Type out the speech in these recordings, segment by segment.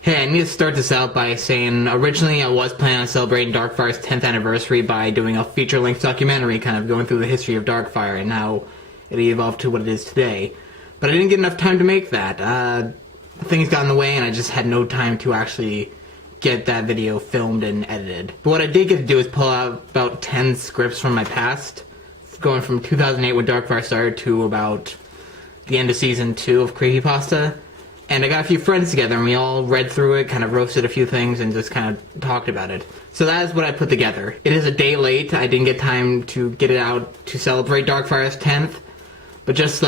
Hey, I need to start this out by saying originally I was planning on celebrating Darkfire's 10th anniversary by doing a feature-length documentary kind of going through the history of Darkfire and how it evolved to what it is today. But I didn't get enough time to make that. Things got in the way and I just had no time to actually get that video filmed and edited. But what I did get to do is pull out about 10 scripts from my past, going from 2008 when Darkfire started to about the end of Season 2 of Creepypasta. And I got a few friends together, and we all read through it, kind of roasted a few things, and just kind of talked about it. So that is what I put together. It is a day late. I didn't get time to get it out to celebrate Darkfire's 10th, but just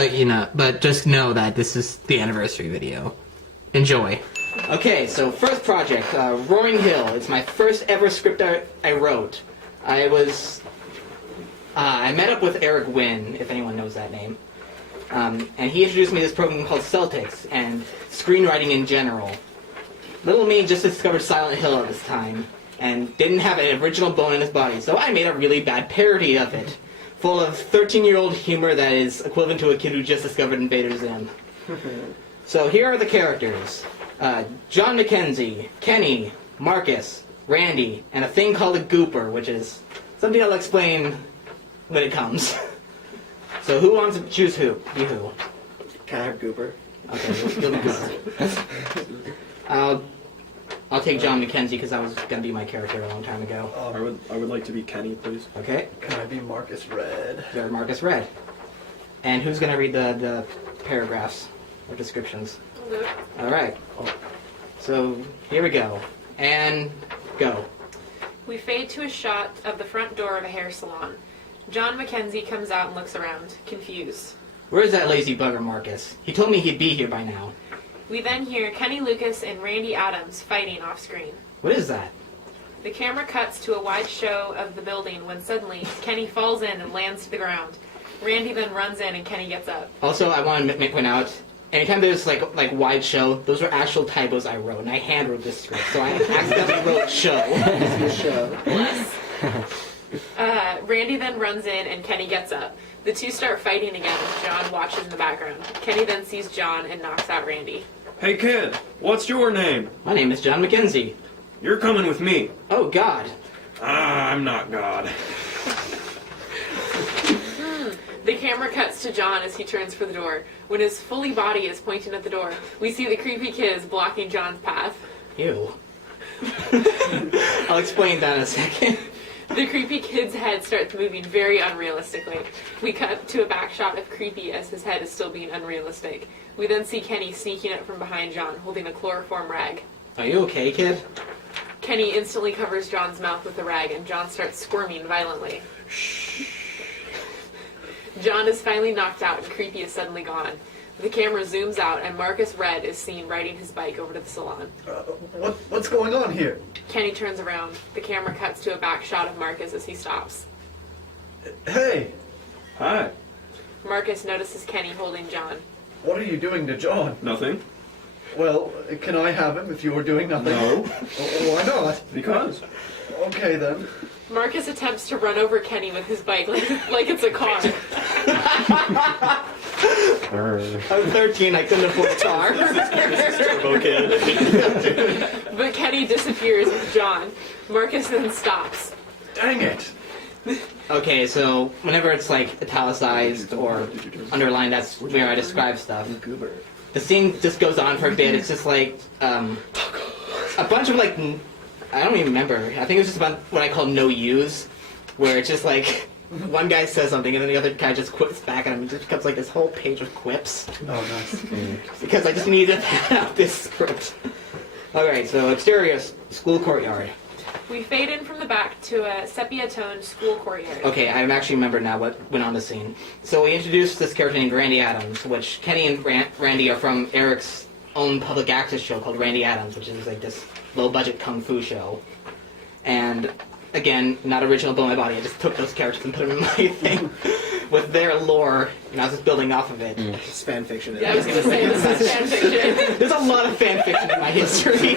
know that this is the anniversary video. Enjoy. Okay, so first project, Roaring Hill. It's my first ever script I wrote. I met up with Eric Wynn, if anyone knows that name. And he introduced me to this program called Celtics, and screenwriting in general. Little me just discovered Silent Hill at this time, and didn't have an original bone in his body, so I made a really bad parody of it, full of 13-year-old humor that is equivalent to a kid who just discovered Invader Zim. So here are the characters. John McKenzie, Kenny, Marcus, Randy, and a thing called a gooper, which is something I'll explain when it comes. So who wants to choose who? Be who? Can I have Gooper? Okay, you'll be Gooper. I'll take John McKenzie because that was going to be my character a long time ago. I would like to be Kenny, please. Okay. Can I be Marcus Red? You're Marcus Red. And who's going to read the paragraphs or descriptions? Alright. So here we go. And go. We fade to a shot of the front door of a hair salon. John McKenzie comes out and looks around, confused. Where's that lazy bugger, Marcus? He told me he'd be here by now. We then hear Kenny Lucas and Randy Adams fighting off-screen. What is that? The camera cuts to a wide show of the building when suddenly Kenny falls in and lands to the ground. Randy then runs in and Kenny gets up. Also, I want to point out, anytime there's like wide show, those are actual typos I wrote, and I hand wrote this script, so I accidentally wrote show. Bless. Randy then runs in and Kenny gets up. The two start fighting again as John watches in the background. Kenny then sees John and knocks out Randy. Hey kid, what's your name? My name is John McKenzie. You're coming with me. Oh, God. I'm not God. The camera cuts to John as he turns for the door. When his fully body is pointing at the door, we see the creepy kids blocking John's path. Ew. I'll explain that in a second. The creepy kid's head starts moving very unrealistically. We cut to a back shot of Creepy as his head is still being unrealistic. We then see Kenny sneaking up from behind John, holding a chloroform rag. Are you okay, kid? Kenny instantly covers John's mouth with the rag, and John starts squirming violently. John is finally knocked out, and Creepy is suddenly gone. The camera zooms out, and Marcus Red is seen riding his bike over to the salon. What's going on here? Kenny turns around. The camera cuts to a back shot of Marcus as he stops. Hey, Hi. Marcus notices Kenny holding John. what are you doing to John? Nothing. Well, can I have him if you're doing nothing? No. Why not? Because. Okay then. Marcus attempts to run over Kenny with his bike like it's a car. I was 13, I couldn't afford a car. Turbo kid. But Kenny disappears with John. Marcus then stops. Dang it. Okay, so whenever it's like italicized or underlined, that's where I describe stuff. The scene just goes on for a bit. It's just like a bunch of like, I don't even remember. I think it was just about what I call no use, where it's just like one guy says something and then the other guy just quips back at him. It just becomes like this whole page of quips. Oh, nice. Because I just needed to pad out this script. Alright, so exterior school courtyard. We fade in from the back to a sepia-toned school courtyard. Okay, I actually remember now what went on the scene. So we introduced this character named Randy Adams, which Kenny and Randy are from Eric's own public access show called Randy Adams, which is like this low-budget kung fu show. And again, not original Blow My Body. I just took those characters and put them in my thing with their lore, and I was just building off of it. It's fan fiction. Yeah, I was going to say, this is fan fiction. There's a lot of fan fiction in my history.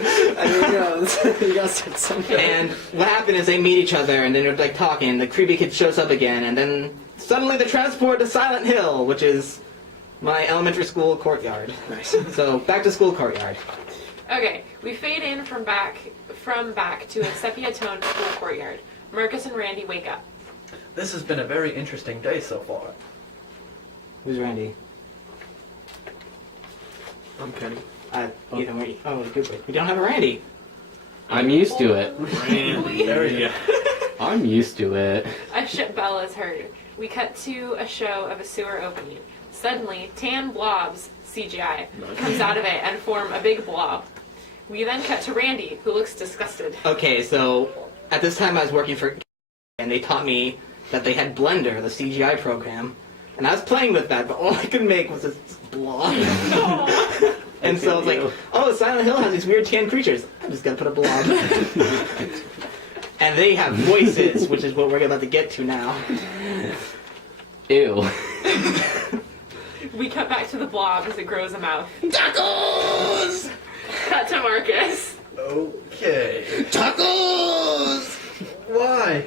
You gotta start something. And what happened is they meet each other, and then they're like talking. The creepy kid shows up again, and then suddenly they're transported to Silent Hill, which is my elementary school courtyard. Nice. So back to school courtyard. Okay, we fade in from back to a sepia-toned school courtyard. Marcus and Randy wake up. This has been a very interesting day so far. Who's Randy? I'm Kenny. You don't. Oh, good. We don't have a Randy. I'm used to it. There you go. I'm used to it. A ship bell is heard. We cut to a show of a sewer opening. Suddenly, tan blobs, CGI, comes out of it and form a big blob. We then cut to Randy, who looks disgusted. Okay, so at this time I was working for, and they taught me that they had Blender, the CGI program, and I was playing with that, but all I could make was this blob. And so I was like, oh, Silent Hill has these weird tan creatures. I'm just gonna put a blob. And they have voices, which is what we're about to get to now. Ew. We cut back to the blob as it grows a mouth. Tacos! Cut to Marcus. Okay. Tacos! Why?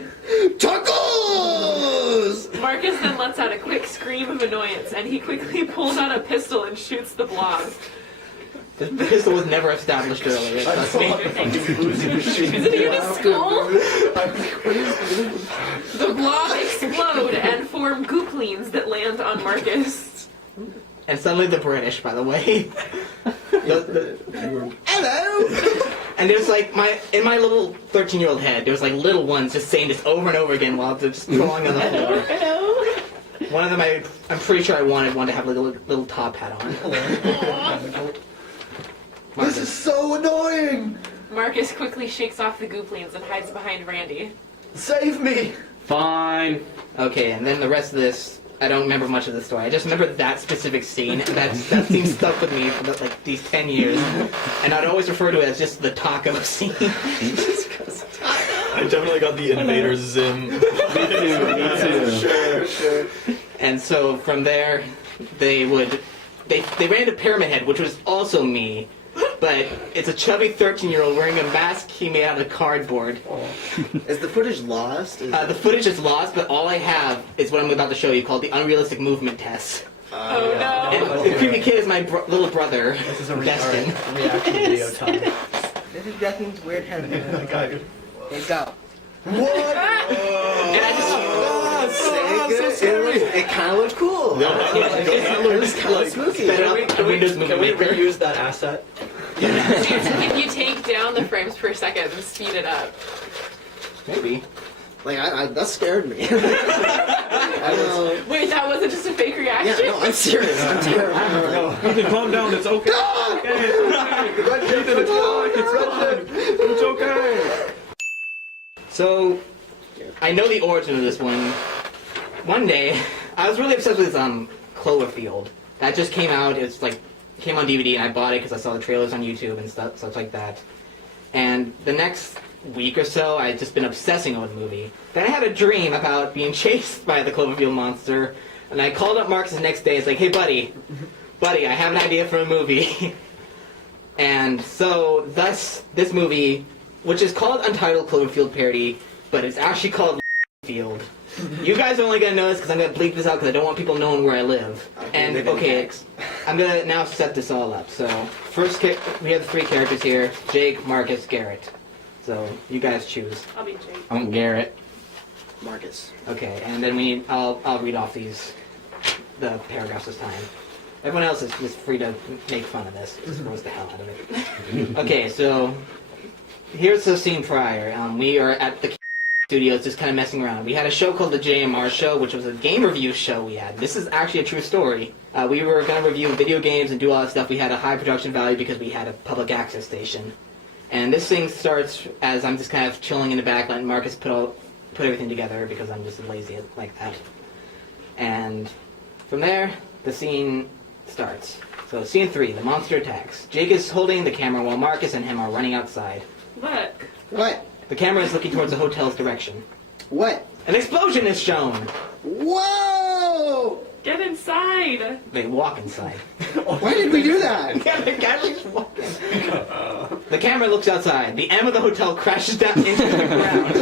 Tacos! Marcus then lets out a quick scream of annoyance, and he quickly pulls out a pistol and shoots the blob. The pistol was never established earlier, trust me. Is it even a school? The blob explode and form gooplings that land on Marcus. And suddenly the British, by the way. Hello! And there's like, in my little 13-year-old head, there's like little ones just saying this over and over again while they're just crawling on the floor. Hello. One of them, I'm pretty sure I wanted one to have a little top hat on. This is so annoying! Marcus quickly shakes off the gooplings and hides behind Randy. Save me! Fine. Okay, and then the rest of this, I don't remember much of the story. I just remember that specific scene, and that scene stuck with me for like these 10 years. And I'd always refer to it as just the taco scene. I definitely got the Invader Zim. Me too. Sure. And so from there, they ran into Pyramid Head, which was also me. But it's a chubby 13-year-old wearing a mask he made out of cardboard. Is the footage lost? The footage is lost, but all I have is what I'm about to show you, called the unrealistic movement test. Oh no. And the creepy kid is my little brother, This is a Destin. reaction video time. This is Justin's weird head. Okay. Here you go. What? And I just... It kind of looked cool. It was kind of spooky. Can we reuse that asset? If you take down the frames per second and speed it up. Maybe. Like, that scared me. I know. Wait, that wasn't just a fake Yeah, reaction? no, I'm serious. I'm terrified. Ethan, calm down. It's okay. It's okay. So, I know the origin of this one. One day, I was really obsessed with Cloverfield. That just came out. It's like came on DVD, and I bought it because I saw the trailers on YouTube and stuff like that. And the next week or so, I'd just been obsessing over the movie. Then I had a dream about being chased by the Cloverfield monster, and I called up Marcus the next day. It's like, hey, buddy, I have an idea for a movie. And so, thus, this movie, which is called Untitled Cloverfield Parody, but it's actually called Field. You guys are only gonna know this because I'm gonna bleep this out because I don't want people knowing where I live. And okay, I'm gonna now set this all up. So first, we have the three characters here: Jake, Marcus, Garrett. So you guys choose. I'll be Jake. I'm Garrett. Marcus. Okay, and then I'll read off the paragraphs this time. Everyone else is free to make fun of this. Just roast the hell out of it. Okay, so here's the scene prior. We are at the studios just kind of messing around. We had a show called the JMR Show, which was a game review show we had. This is actually a true story. We were going to review video games and do all that stuff. We had a high production value because we had a public access station. And this thing starts as I'm just kind of chilling in the back, letting Marcus put everything together because I'm just lazy like that. And from there, the scene starts. So scene 3, the monster attacks. Jake is holding the camera while Marcus and him are running outside. Look. What? The camera is looking towards the hotel's direction. What? An explosion is shown! Whoa! Get inside. They walk inside. Why did we do that? Yeah, the camera's walking. The camera looks outside. The M of the hotel crashes down into the ground.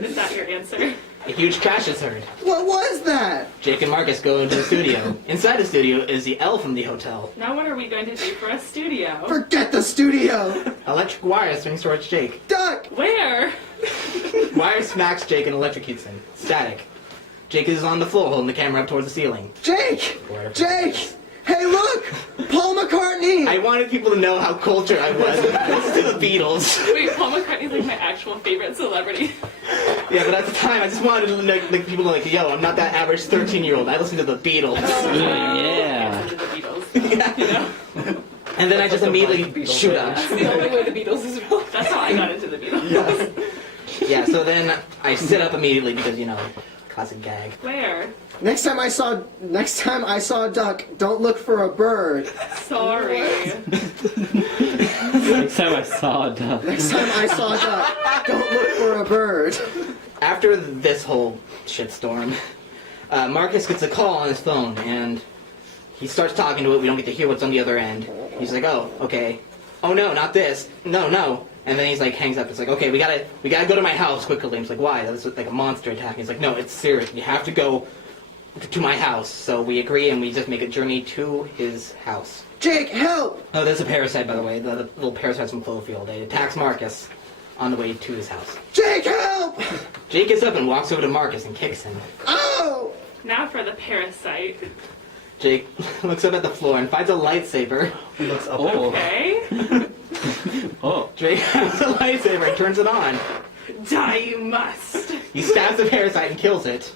Is that your answer? A huge crash is heard. What was that? Jake and Marcus go into the studio. Inside the studio is the L from the hotel. Now what are we going to do for a studio? Forget the studio. Electric wire swings towards Jake. Duck. Where? Wire smacks Jake and electrocutes him. Static. Jake is on the floor holding the camera up towards the ceiling. Jake. Jake. Hey, look. Paul McCartney. I wanted people to know how cultured I was. Listen to the Beatles. Wait, Paul McCartney's like my actual favorite celebrity. Yeah, but at the time, I just wanted to like people like, yo, I'm not that average 13-year-old. I listen to the Beatles. Yeah. Listen to the Beatles. You know? And then I just immediately shoot up. That's the only way the Beatles is real. That's how I got into the Beatles. Yeah, so then I sit up immediately because, you know, classic gag. Where? Next time I saw a duck, don't look for a bird. Sorry. Next time I saw a duck. Next time I saw a duck, don't look for a bird. After this whole shitstorm, Marcus gets a call on his phone, and he starts talking to it. We don't get to hear what's on the other end. He's like, oh, okay. Oh, no, not this. No. And then he's like, hangs up. It's like, okay, we gotta go to my house quickly. He's like, why? That's like a monster attack. He's like, no, it's serious. You have to go to my house. So we agree, and we just make a journey to his house. Jake, help! Oh, there's a parasite, by the way. The little parasite from Cloverfield. It attacks Marcus on the way to his house. Jake, help! Jake gets up and walks over to Marcus and kicks him. Oh! Now for the parasite. Jake looks up at the floor and finds a lightsaber. He looks up. Oh. Okay. Oh. Jake has a lightsaber and turns it on. Die you must. He stabs the parasite and kills it.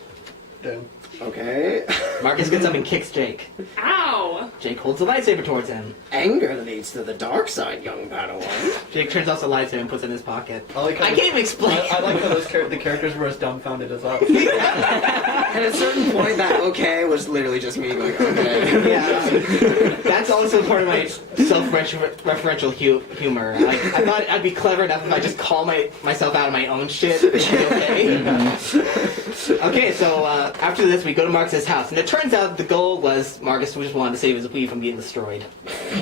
Damn. Okay. Marcus gets up and kicks Jake. Ow. Jake holds the lightsaber towards him. Anger leads to the dark side, young Padawan. Jake turns off the lightsaber and puts it in his pocket. I like how I can't even explain. I like how the characters were as dumbfounded as us. At a certain point, that okay was literally just me going, okay. Yeah, that's also part of my self-referential humor. Like, I thought I'd be clever enough if I just call myself out of my own shit. Okay. Okay, so after this, we go to Marcus's house, and it turns out the goal was Marcus just wanted to save his weed from being destroyed,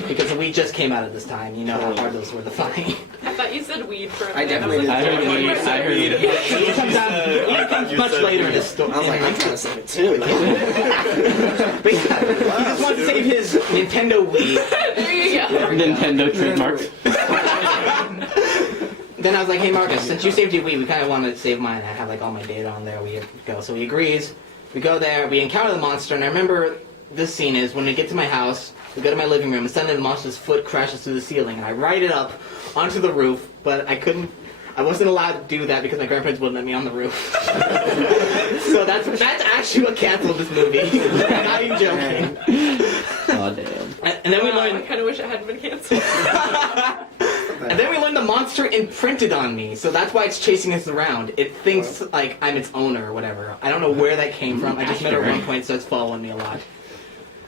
because the weed just came out at this time. You know how hard those were to find. I thought you said weed for a I minute. definitely was I like, heard "Oh, weed. you I said heard weed." It comes out. It comes much later in the story. I was like, I'm trying to save it too. But yeah, he just wants to save his Nintendo Wii. There you go. Nintendo trademark. Then I was like, hey Marcus, since you saved your Wii, we kind of want to save mine. I have like all my data on there. We go. So he agrees. We go there. We encounter the monster, and I remember this scene is when we get to my house. We go to my living room, and suddenly the monster's foot crashes through the ceiling, and I ride it up onto the roof, but I wasn't allowed to do that because my grandparents wouldn't let me on the roof. So that's actually what canceled this movie. I'm not even joking. Oh damn. And then we Wow, I learned. kind of wish it hadn't been canceled. And then we learned the monster imprinted on me, so that's why it's chasing us around. It thinks like I'm its owner or whatever. I don't know where that came from. I just met her at one point, so it's following me a lot.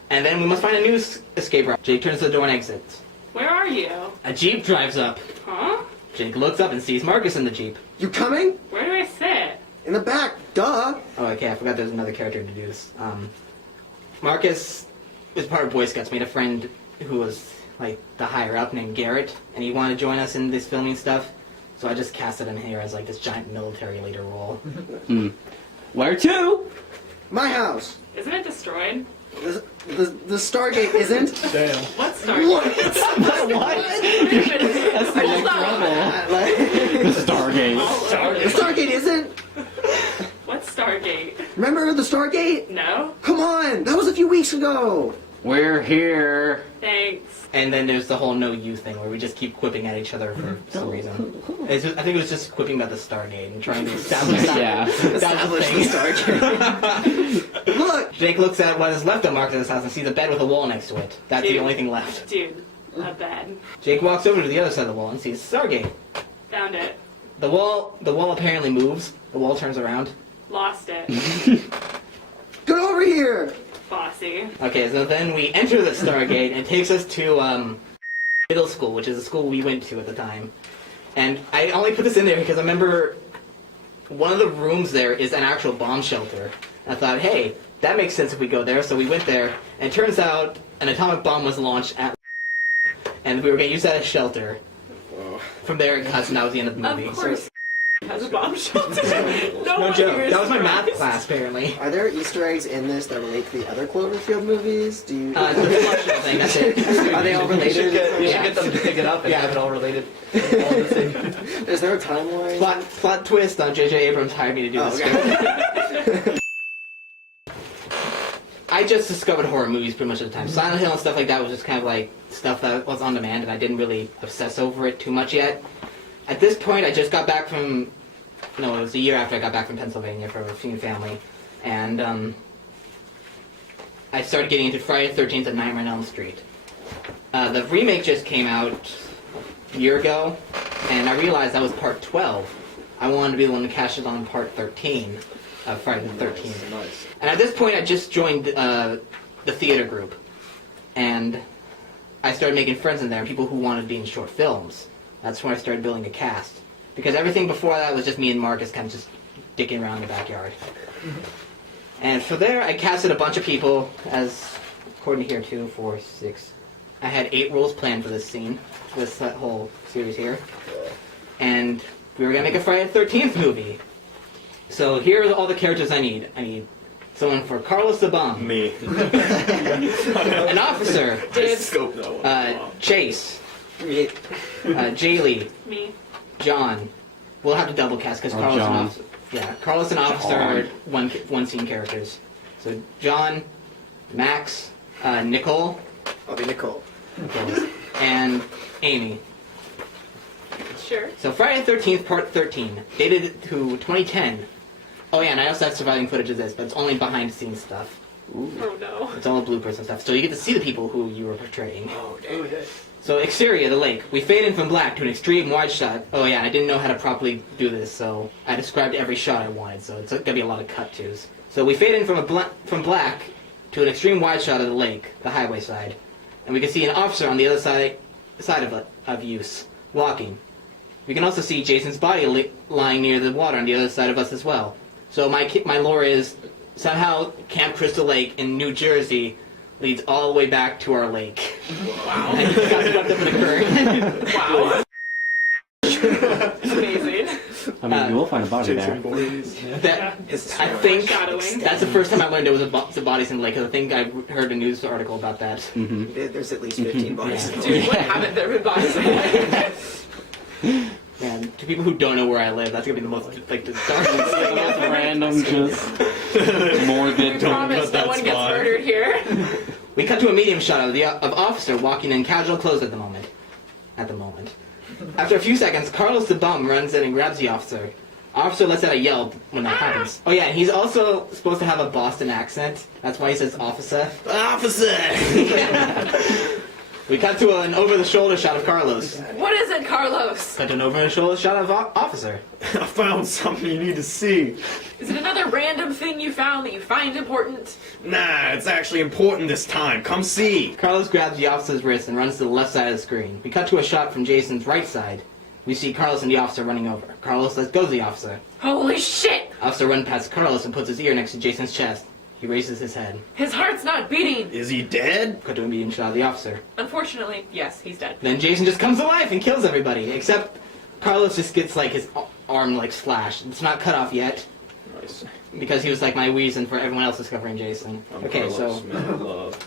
And then we must find a new escape route. Jake turns to the door and exits. Where are you? A Jeep drives up. Huh? Jake looks up and sees Marcus in the Jeep. You coming? Where do I sit? In the back, duh. Oh, okay, I forgot there's another character to introduce. Marcus was part of Boy Scouts, made a friend who was like the higher up named Garrett, and he wanted to join us in this filming stuff. So I just casted him here as like this giant military leader role. Where to? My house. Isn't it destroyed? The Stargate isn't. Damn. What Stargate? What? That's the next level. Like, The Stargate. the Stargate isn't. What Stargate? Remember the Stargate? No? Come on, that was a few weeks ago. We're here. Thanks. And then there's the whole no you thing where we just keep quipping at each other for some reason. I think it was just quipping about the Stargate and trying to establish that. Yeah. Establish the Stargate. Look, Jake looks at what is left of Marcus' house and sees a bed with a wall next to it. That's the Dude. only thing left. Dude, a bed. Jake walks over to the other side of the wall and sees Stargate. Found it. The wall apparently moves. The wall turns around. Lost it. get over here. Bossy. Okay, so then we enter the Stargate, and it takes us to middle school, which is a school we went to at the time. And I only put this in there because I remember one of the rooms there is an actual bomb shelter. And I thought, hey, that makes sense if we go there. So we went there, and it turns out an atomic bomb was launched at and we were going to use that as shelter. From there it cuts, and that was the end of the movie. Of course. Has a bomb shelter. No joke. That was my math class, apparently. Are there Easter eggs in this that relate to the other Cloverfield movies? Do you? It's a functional thing, that's it. Are they all You should related? get them to pick it up and have it all related. All the same. Is there a timeline? Plot twist on J.J. Abrams hired me to do Oh, this. okay. I just discovered horror movies pretty much at the time. Silent Hill and stuff like that was just kind of like stuff that was on demand, and I didn't really obsess over it too much yet. At this point, I just got back from... No, it was a year after I got back from Pennsylvania for seeing family, and I started getting into Friday the 13th at Nightmare on Elm Street. The remake just came out a year ago, and I realized that was part 12. I wanted to be the one to catch it on part 13 of Friday the 13th. Nice. And at this point, I just joined the theater group, and I started making friends in there, people who wanted to be in short films. That's when I started building a cast. Because everything before that was just me and Marcus kind of just dicking around in the backyard. And for there, I casted a bunch of people, as according to here, 2, 4, 6. I had 8 roles planned for this scene, this whole series here. And we were going to make a Friday the 13th movie. So here are all the characters I need. I need someone for Carlos the Bum. Me. An officer. Scope though. Chase. Me. Jaylee. Me. John. We'll have to double cast because Oh, Carlos John. and Officer. Yeah, Carlos and Officer are one scene characters. So John, Max, Nicole, I'll be Nicole. and Amy. Sure. So Friday the 13th, part 13, dated to 2010. Oh yeah, and I also have surviving footage of this, but it's only behind the scenes stuff. Oh no. It's all bloopers and stuff. So you get to see the people who you were portraying. Oh, dang. So exterior, the lake. We fade in from black to an extreme wide shot. Oh yeah, I didn't know how to properly do this, so I described every shot I wanted, so it's gonna be a lot of cut-tos. So we fade in from black to an extreme wide shot of the lake, the highway side. And we can see an officer on the other side of use, walking. We can also see Jason's body lying near the water on the other side of us as well. So my lore is, somehow Camp Crystal Lake in New Jersey leads all the way back to our lake. Wow. And he got swept up in a current. Wow. Amazing. I mean, you will find a body there. That, I think Foreshadowing. that's the first time I learned there was some bodies in the lake, because I think I heard a news article about that. Mm-hmm. There's at least 15 bodies. Yeah. Dude, what haven't there been bodies in the lake? And to people who don't know where I live, that's gonna be the most, like, the darkest The most random, just We morbid. promise no that one gets spot. murdered here. We cut to a medium shot of Officer walking in casual clothes at the moment. After a few seconds, Carlos the Bum runs in and grabs the officer. Officer lets out a yell when that happens. Oh yeah, and he's also supposed to have a Boston accent. That's why he says officer. Officer! We cut to an over-the-shoulder shot of Carlos. What is it, Carlos? Cut to an over-the-shoulder shot of Officer. I found something you need to see. Is it another random thing you found that you find important? Nah, it's actually important this time. Come see. Carlos grabs the officer's wrist and runs to the left side of the screen. We cut to a shot from Jason's right side. We see Carlos and the officer running over. Carlos lets go of the officer. Holy shit! Officer runs past Carlos and puts his ear next to Jason's chest. He raises his head. His heart's not beating! Is he dead? Cut to a medium shot of the officer. Unfortunately, yes, he's dead. Then Jason just comes to life and kills everybody, except Carlos just gets like his arm like slashed. It's not cut off yet Nice. because he was like my reason for everyone else discovering Jason. Okay, Carlos, so man of love.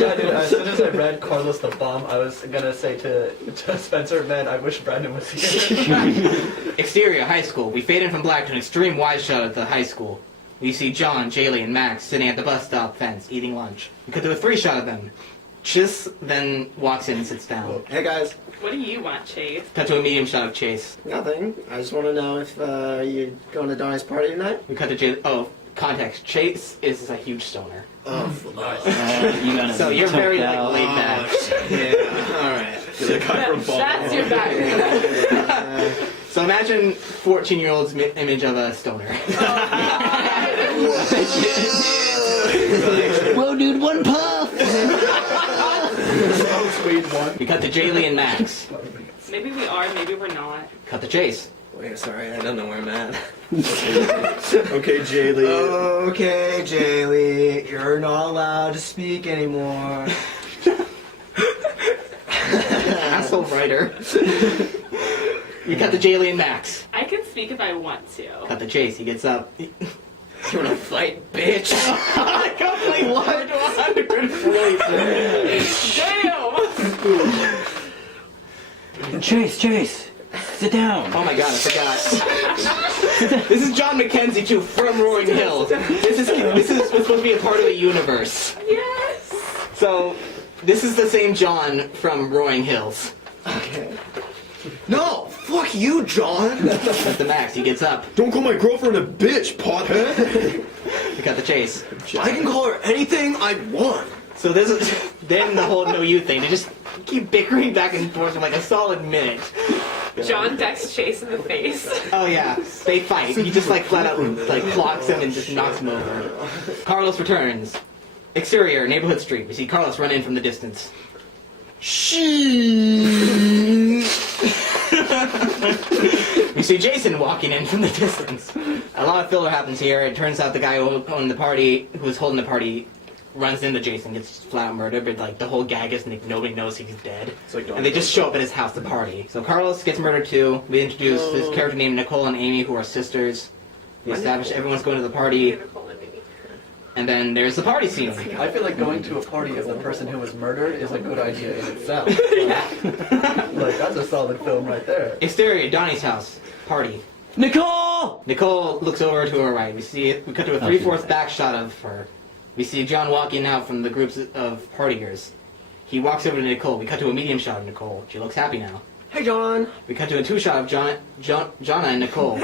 Yeah, dude, as soon as I read Carlos the Bomb, I was gonna say to Spencer, man, I wish Brandon was here. exterior high school. We fade in from black to an extreme wide shot of the high school. We see John, Jaylee, and Max sitting at the bus stop fence eating lunch. We cut to a 3-shot of them. Chis then walks in and sits down. Hey guys, What do you want, Chase? Cut to a medium shot of Chase. nothing. I just want to know if you're going to Donnie's party tonight? We cut to Jaylee. Oh, context. Chase is a huge stoner. Oh, You gotta So be you're tough very out. like laid back. yeah, alright. The guy from That's your Baltimore. background. So imagine 14-year-old's image of a stoner. Whoa, dude, one puff! Sweet one. We cut to Jaylee and Max. Maybe we are, maybe we're not. Cut to Chase. Wait, sorry, I don't know where I'm at. Okay, Jaylee. Okay, Jaylee, you're not allowed to speak anymore. Asshole writer. We cut to Jaylee and Max. I can speak if I want to. Cut the chase. He gets up. You wanna fight, bitch? I can't play what? Damn! Chase, sit down. Oh my god, I forgot. This is John McKenzie too from Roaring Hill. This is supposed to be a part of a universe. Yes! So this is the same John from Roaring Hills. Okay. No! Fuck you, John! Cut the Max. He gets up. Don't call my girlfriend a bitch, pothead! We cut the chase. I can call her anything I want. So this is then the whole no you thing. They just keep bickering back and forth for like a solid minute. John decks Chase in the face. Oh yeah, they fight. He just like flat out like clocks him and just knocks him over. Carlos returns. Exterior, neighborhood street. We see Carlos run in from the distance. We see Jason walking in from the distance. A lot of filler happens here. It turns out the guy who owned the party, who was holding the party, runs into Jason, gets flat out murdered, but like the whole gag is nobody knows he's dead. And they just show up at his house to party. So Carlos gets murdered too. We introduce this character named Nicole and Amy, who are sisters. We establish everyone's going to the party. And then there's the party scene. I feel like going to a party of the person who was murdered is a good idea in itself. Like, that's a solid film right there. Exterior, Donnie's house. Party. Nicole! Nicole looks over to her right. We cut to a 3/4 back shot of her. We see John walking out from the groups of partiers. He walks over to Nicole. We cut to a medium shot of Nicole. She looks happy now. Hey, John. We cut to a 2 shot of Jonna and Nicole.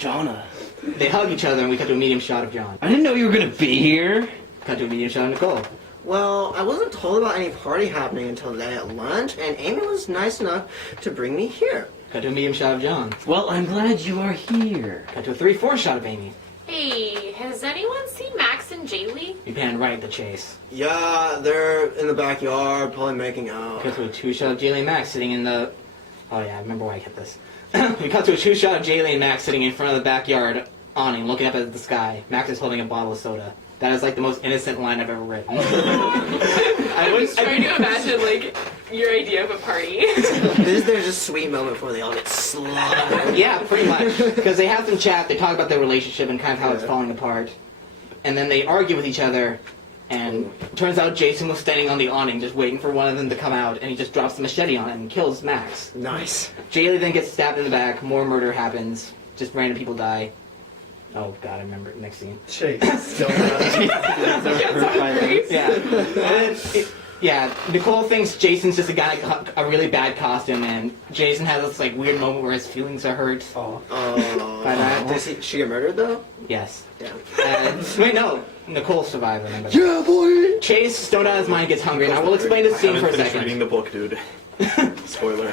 Jonna. They hug each other and we cut to a medium shot of John. I didn't know you were gonna be here. Cut to a medium shot of Nicole. Well, I wasn't told about any party happening until today at lunch, and Amy was nice enough to bring me here. Cut to a medium shot of John. Well, I'm glad you are here. Cut to a 3/4 shot of Amy. Hey, has anyone seen Max and Jaylee? We pan right at the chase. Yeah, they're in the backyard, probably making out. Cut to a 2 shot of Jaylee and Max sitting in the... Oh yeah, I remember why I kept this. We cut to a 2 shot of Jaylee and Max sitting in front of the backyard awning, looking up at the sky. Max is holding a bottle of soda. That is like the most innocent line I've ever written. I was trying to imagine, like, your idea of a party. There's a sweet moment before they all get slaughtered. Yeah, pretty much. Because they have some chat, they talk about their relationship and kind of how it's falling apart. And then they argue with each other, and it turns out Jason was standing on the awning just waiting for one of them to come out, and he just drops the machete on it and kills Max. Nice. Jaylee then gets stabbed in the back, more murder happens, just random people die. Oh god, I remember it. Next scene. Chase. Yeah. Nicole thinks Jason's just a guy in a really bad costume, and Jason has this like weird moment where his feelings are hurt. Oh. By that. Does she get murdered though? Yes. Yeah. Wait, no. Nicole survived, remember that. Yeah, boy. Chase, stoned out of his mind, gets hungry. Now we'll explain this scene for a second. Reading the book, dude. Spoiler.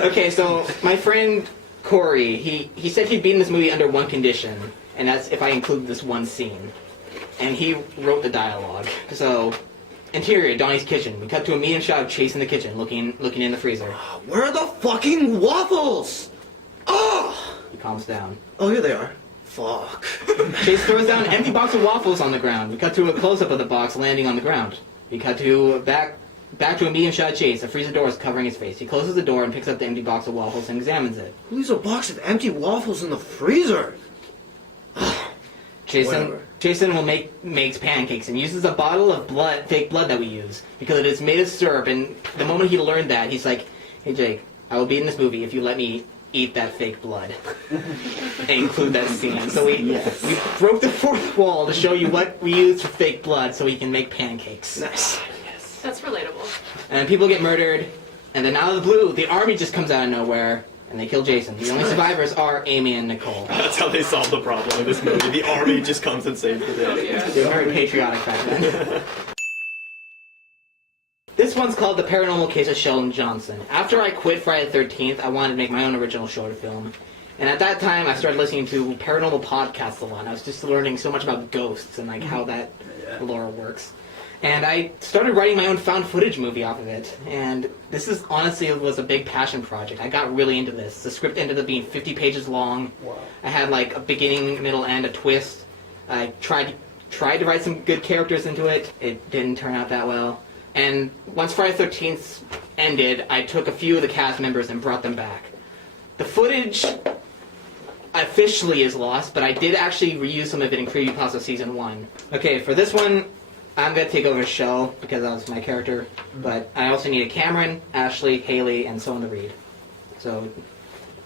Okay, so my friend Corey, he said he'd be in this movie under one condition, and that's if I include this one scene. And he wrote the dialogue. So, interior, Donnie's kitchen. We cut to a medium shot of Chase in the kitchen, looking in the freezer. Where are the fucking waffles? Oh! He calms down. Oh, here they are. Fuck. Chase throws down an empty box of waffles on the ground. We cut to a close-up of the box landing on the ground. We cut to back to a medium shot of Chase. A freezer door is covering his face. He closes the door and picks up the empty box of waffles and examines it. Who leaves a box of empty waffles in the freezer? Jason makes pancakes and uses a bottle of fake blood that we use because it is made of syrup. And the moment he learned that, he's like, "Hey Jake, I will be in this movie if you let me eat that fake blood and include that scene." So we broke the fourth wall to show you what we use for fake blood, so we can make pancakes. Nice. That's relatable. And people get murdered, and then out of the blue, the army just comes out of nowhere. And they kill Jason. The only survivors are Amy and Nicole. That's how they solve the problem in this movie. The army just comes and saves the day. They were very patriotic back then. This one's called The Paranormal Case of Sheldon Johnson. After I quit Friday the 13th, I wanted to make my own original short film. And at that time, I started listening to paranormal podcasts a lot. And I was just learning so much about ghosts and like how that lore works. And I started writing my own found footage movie off of it. And this is honestly was a big passion project. I got really into this. The script ended up being 50 pages long. Wow. I had like a beginning, middle, and a twist. I tried to write some good characters into it. It didn't turn out that well. And once Friday the 13th ended, I took a few of the cast members and brought them back. The footage officially is lost, but I did actually reuse some of it in Creepypasta Season 1. Okay, for this one, I'm going to take over Shell, because that was my character, but I also needed Cameron, Ashley, Haley, and someone to read. So,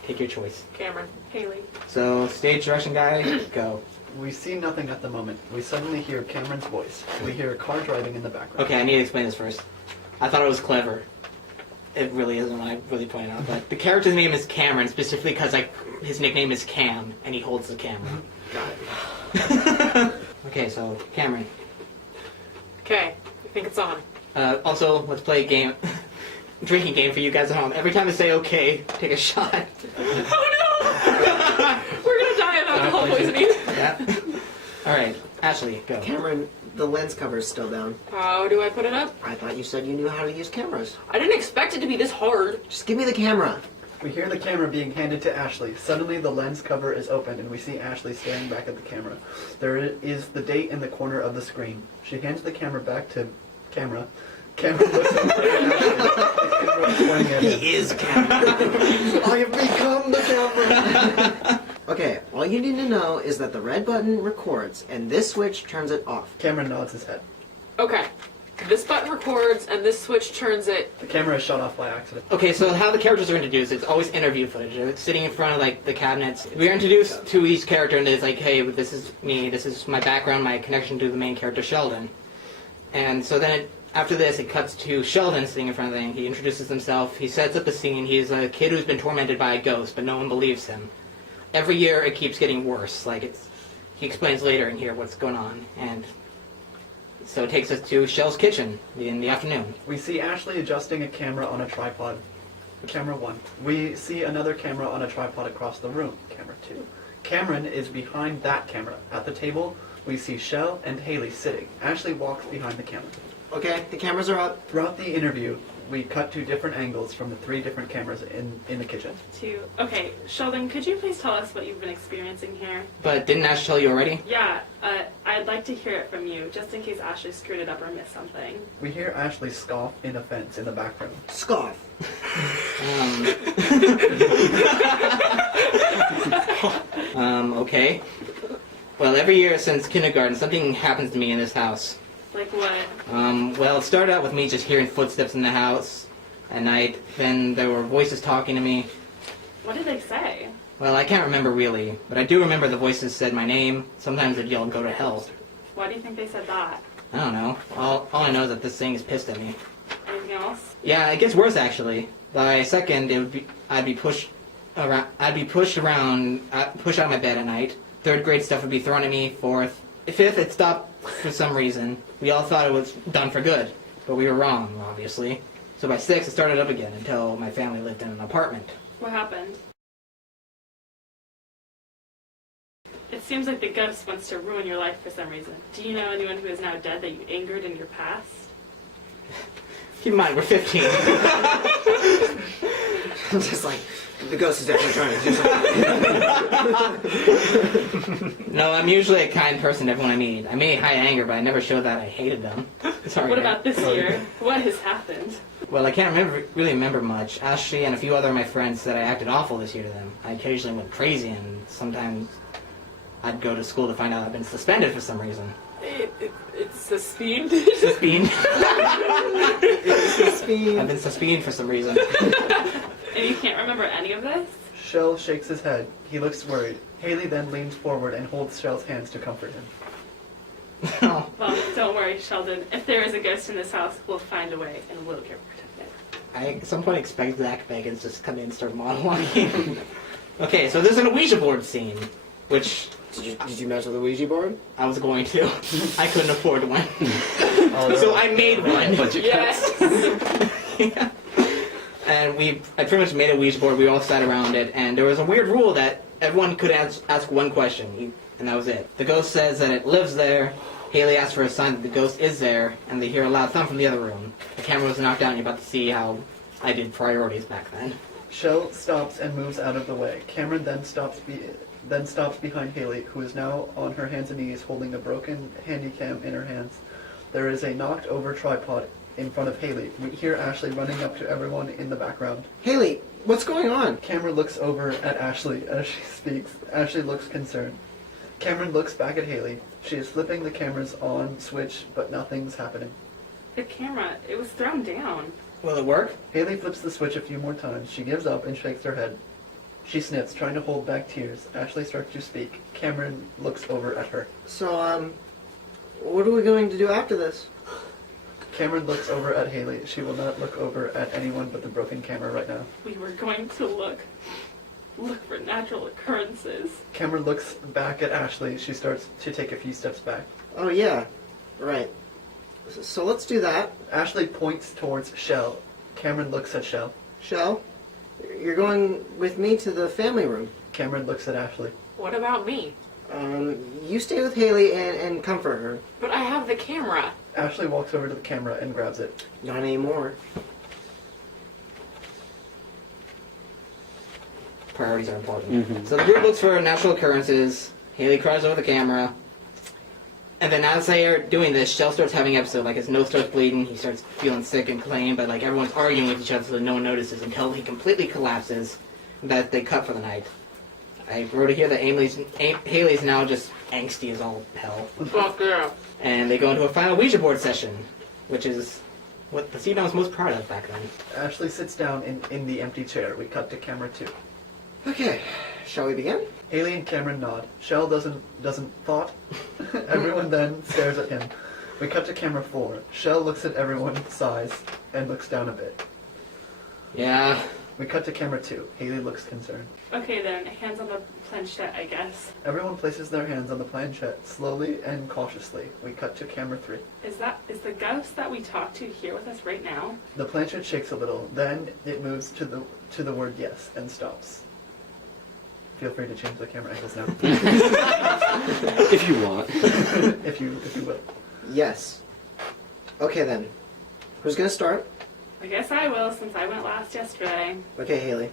take your choice. Cameron. Haley. So, stage direction guy, go. We see nothing at the moment. We suddenly hear Cameron's voice. We hear a car driving in the background. Okay, I need to explain this first. I thought it was clever. It really isn't when I really point it out. But the character's name is Cameron, specifically because his nickname is Cam, and he holds the camera. Got it. Okay, so, Cameron. Okay, I think it's on. Also, let's play a game. Drinking game for you guys at home. Every time I say okay, take a shot. Oh no! We're gonna die of alcohol poisoning. Yeah. Alright, Ashley, go. Cameron, the lens cover is still down. How do I put it up? I thought you said you knew how to use cameras. I didn't expect it to be this hard. Just give me the camera. We hear the camera being handed to Ashley. Suddenly, the lens cover is opened, and we see Ashley staring back at the camera. There is the date in the corner of the screen. She hands the camera back to Camera. Camera looks over at Ashley. Pointing at him. He is Cameron. I have become the camera. Okay, all you need to know is that the red button records, and this switch turns it off. Cameron nods his head. Okay. This button records, and this switch turns it. The camera is shut off by accident. Okay, so how the characters are introduced, it's always interview footage. They're sitting in front of, like, the cabinets. We are introduced to each character, and it's like, hey, this is me, this is my background, my connection to the main character, Sheldon. And so then, after this, it cuts to Sheldon sitting in front of the thing. He introduces himself, he sets up the scene. He's a kid who's been tormented by a ghost, but no one believes him. Every year, it keeps getting worse. He explains later in here what's going on, and so it takes us to Shell's kitchen in the afternoon. We see Ashley adjusting a camera on a tripod. Camera 1. We see another camera on a tripod across the room. Camera 2. Cameron is behind that camera. At the table, we see Shell and Haley sitting. Ashley walks behind the camera. Okay, the cameras are up. Throughout the interview, we cut to different angles from the 3 different cameras in the kitchen. Okay, Sheldon, could you please tell us what you've been experiencing here? But didn't Ash tell you already? Yeah, I'd like to hear it from you, just in case Ashley screwed it up or missed something. We hear Ashley scoff in offense in the background. Scoff. Okay. Well, every year since kindergarten, something happens to me in this house. Like what? Well, it started out with me just hearing footsteps in the house at night. Then there were voices talking to me. What did they say? Well, I can't remember really, but I do remember the voices said my name. Sometimes they'd yell, "Go to hell." Why do you think they said that? I don't know. All I know is that this thing is pissed at me. Anything else? Yeah, it gets worse actually. By second, I'd be pushed around, pushed out of my bed at night. Third grade stuff would be thrown at me. Fourth, fifth, it stopped for some reason. We all thought it was done for good, but we were wrong, obviously. So by 6, it started up again until my family lived in an apartment. What happened? It seems like the ghost wants to ruin your life for some reason. Do you know anyone who is now dead that you angered in your past? Keep in mind, we're 15. I'm just like, the ghost is definitely trying to do something. No, I'm usually a kind person to everyone I meet. I may hide anger, but I never showed that I hated them. Sorry. What about this year? What has happened? Well, I can't really remember much. Ashley and a few other of my friends said I acted awful this year to them. I occasionally went crazy, and sometimes I'd go to school to find out I've been suspended for some reason. It's suspended. Suspended? Speed. I've been suspended for some reason. And you can't remember any of this? Shell shakes his head. He looks worried. Haley then leans forward and holds Shell's hands to comfort him. Oh. Well, don't worry, Sheldon. If there is a ghost in this house, we'll find a way, and we'll get rid of it. I at some point expect Zach Bagans to just come in and start monologuing. Okay, so there's an Ouija board scene, which Did you mess with the Ouija board? I was going to. I couldn't afford one. Oh, So I made one. Yes. Yeah. And I pretty much made a Ouija board. We all sat around it, and there was a weird rule that everyone could ask one question, and that was it. The ghost says that it lives there. Haley asks for a sign that the ghost is there, and they hear a loud thump from the other room. The camera was knocked down. You're about to see how I did priorities back then. Shell stops and moves out of the way. Cameron then stops behind Haley, who is now on her hands and knees holding a broken handy cam in her hands. There is a knocked over tripod in front of Haley. We hear Ashley running up to everyone in the background. Haley, what's going on? Camera looks over at Ashley as she speaks. Ashley looks concerned. Cameron looks back at Haley. She is flipping the camera's on switch, but nothing's happening. The camera, it was thrown down. Will it work? Haley flips the switch a few more times. She gives up and shakes her head. She sniffs, trying to hold back tears. Ashley starts to speak. Cameron looks over at her. So, what are we going to do after this? Cameron looks over at Haley. She will not look over at anyone but the broken camera right now. We were going to look for natural occurrences. Cameron looks back at Ashley. She starts to take a few steps back. Oh, yeah. Right. So let's do that. Ashley points towards Shell. Cameron looks at Shell. Shell, you're going with me to the family room. Cameron looks at Ashley. What about me? You stay with Haley and comfort her. But I have the camera. Ashley walks over to the camera and grabs it. Not anymore. Priorities are important. So the group looks for natural occurrences. Haley cries over the camera. And then as they are doing this, Shell starts having episodes. Like his nose starts bleeding, he starts feeling sick and complaining, but like everyone's arguing with each other so no one notices until he completely collapses. That they cut for the night. I wrote it here that Haley's now just angsty as all hell. Fuck yeah. And they go into a final Ouija board session, which is what the CDOM was most proud of back then. Ashley sits down in the empty chair. We cut to camera 2. Okay, shall we begin? Haley and Cameron nod. Shell doesn't thought. Everyone then stares at him. We cut to camera 4. Shell looks at everyone, sighs, and looks down a bit. Yeah. We cut to camera 2. Haley looks concerned. Okay then, hands on the planchette, I guess. Everyone places their hands on the planchette, slowly and cautiously. We cut to camera 3. Is the ghost that we talked to here with us right now? The planchette shakes a little, then it moves to the word yes and stops. Feel free to change the camera angles now. If you want. if you will. Yes. Okay then. Who's gonna start? I guess I will, since I went last yesterday. Okay, Haley.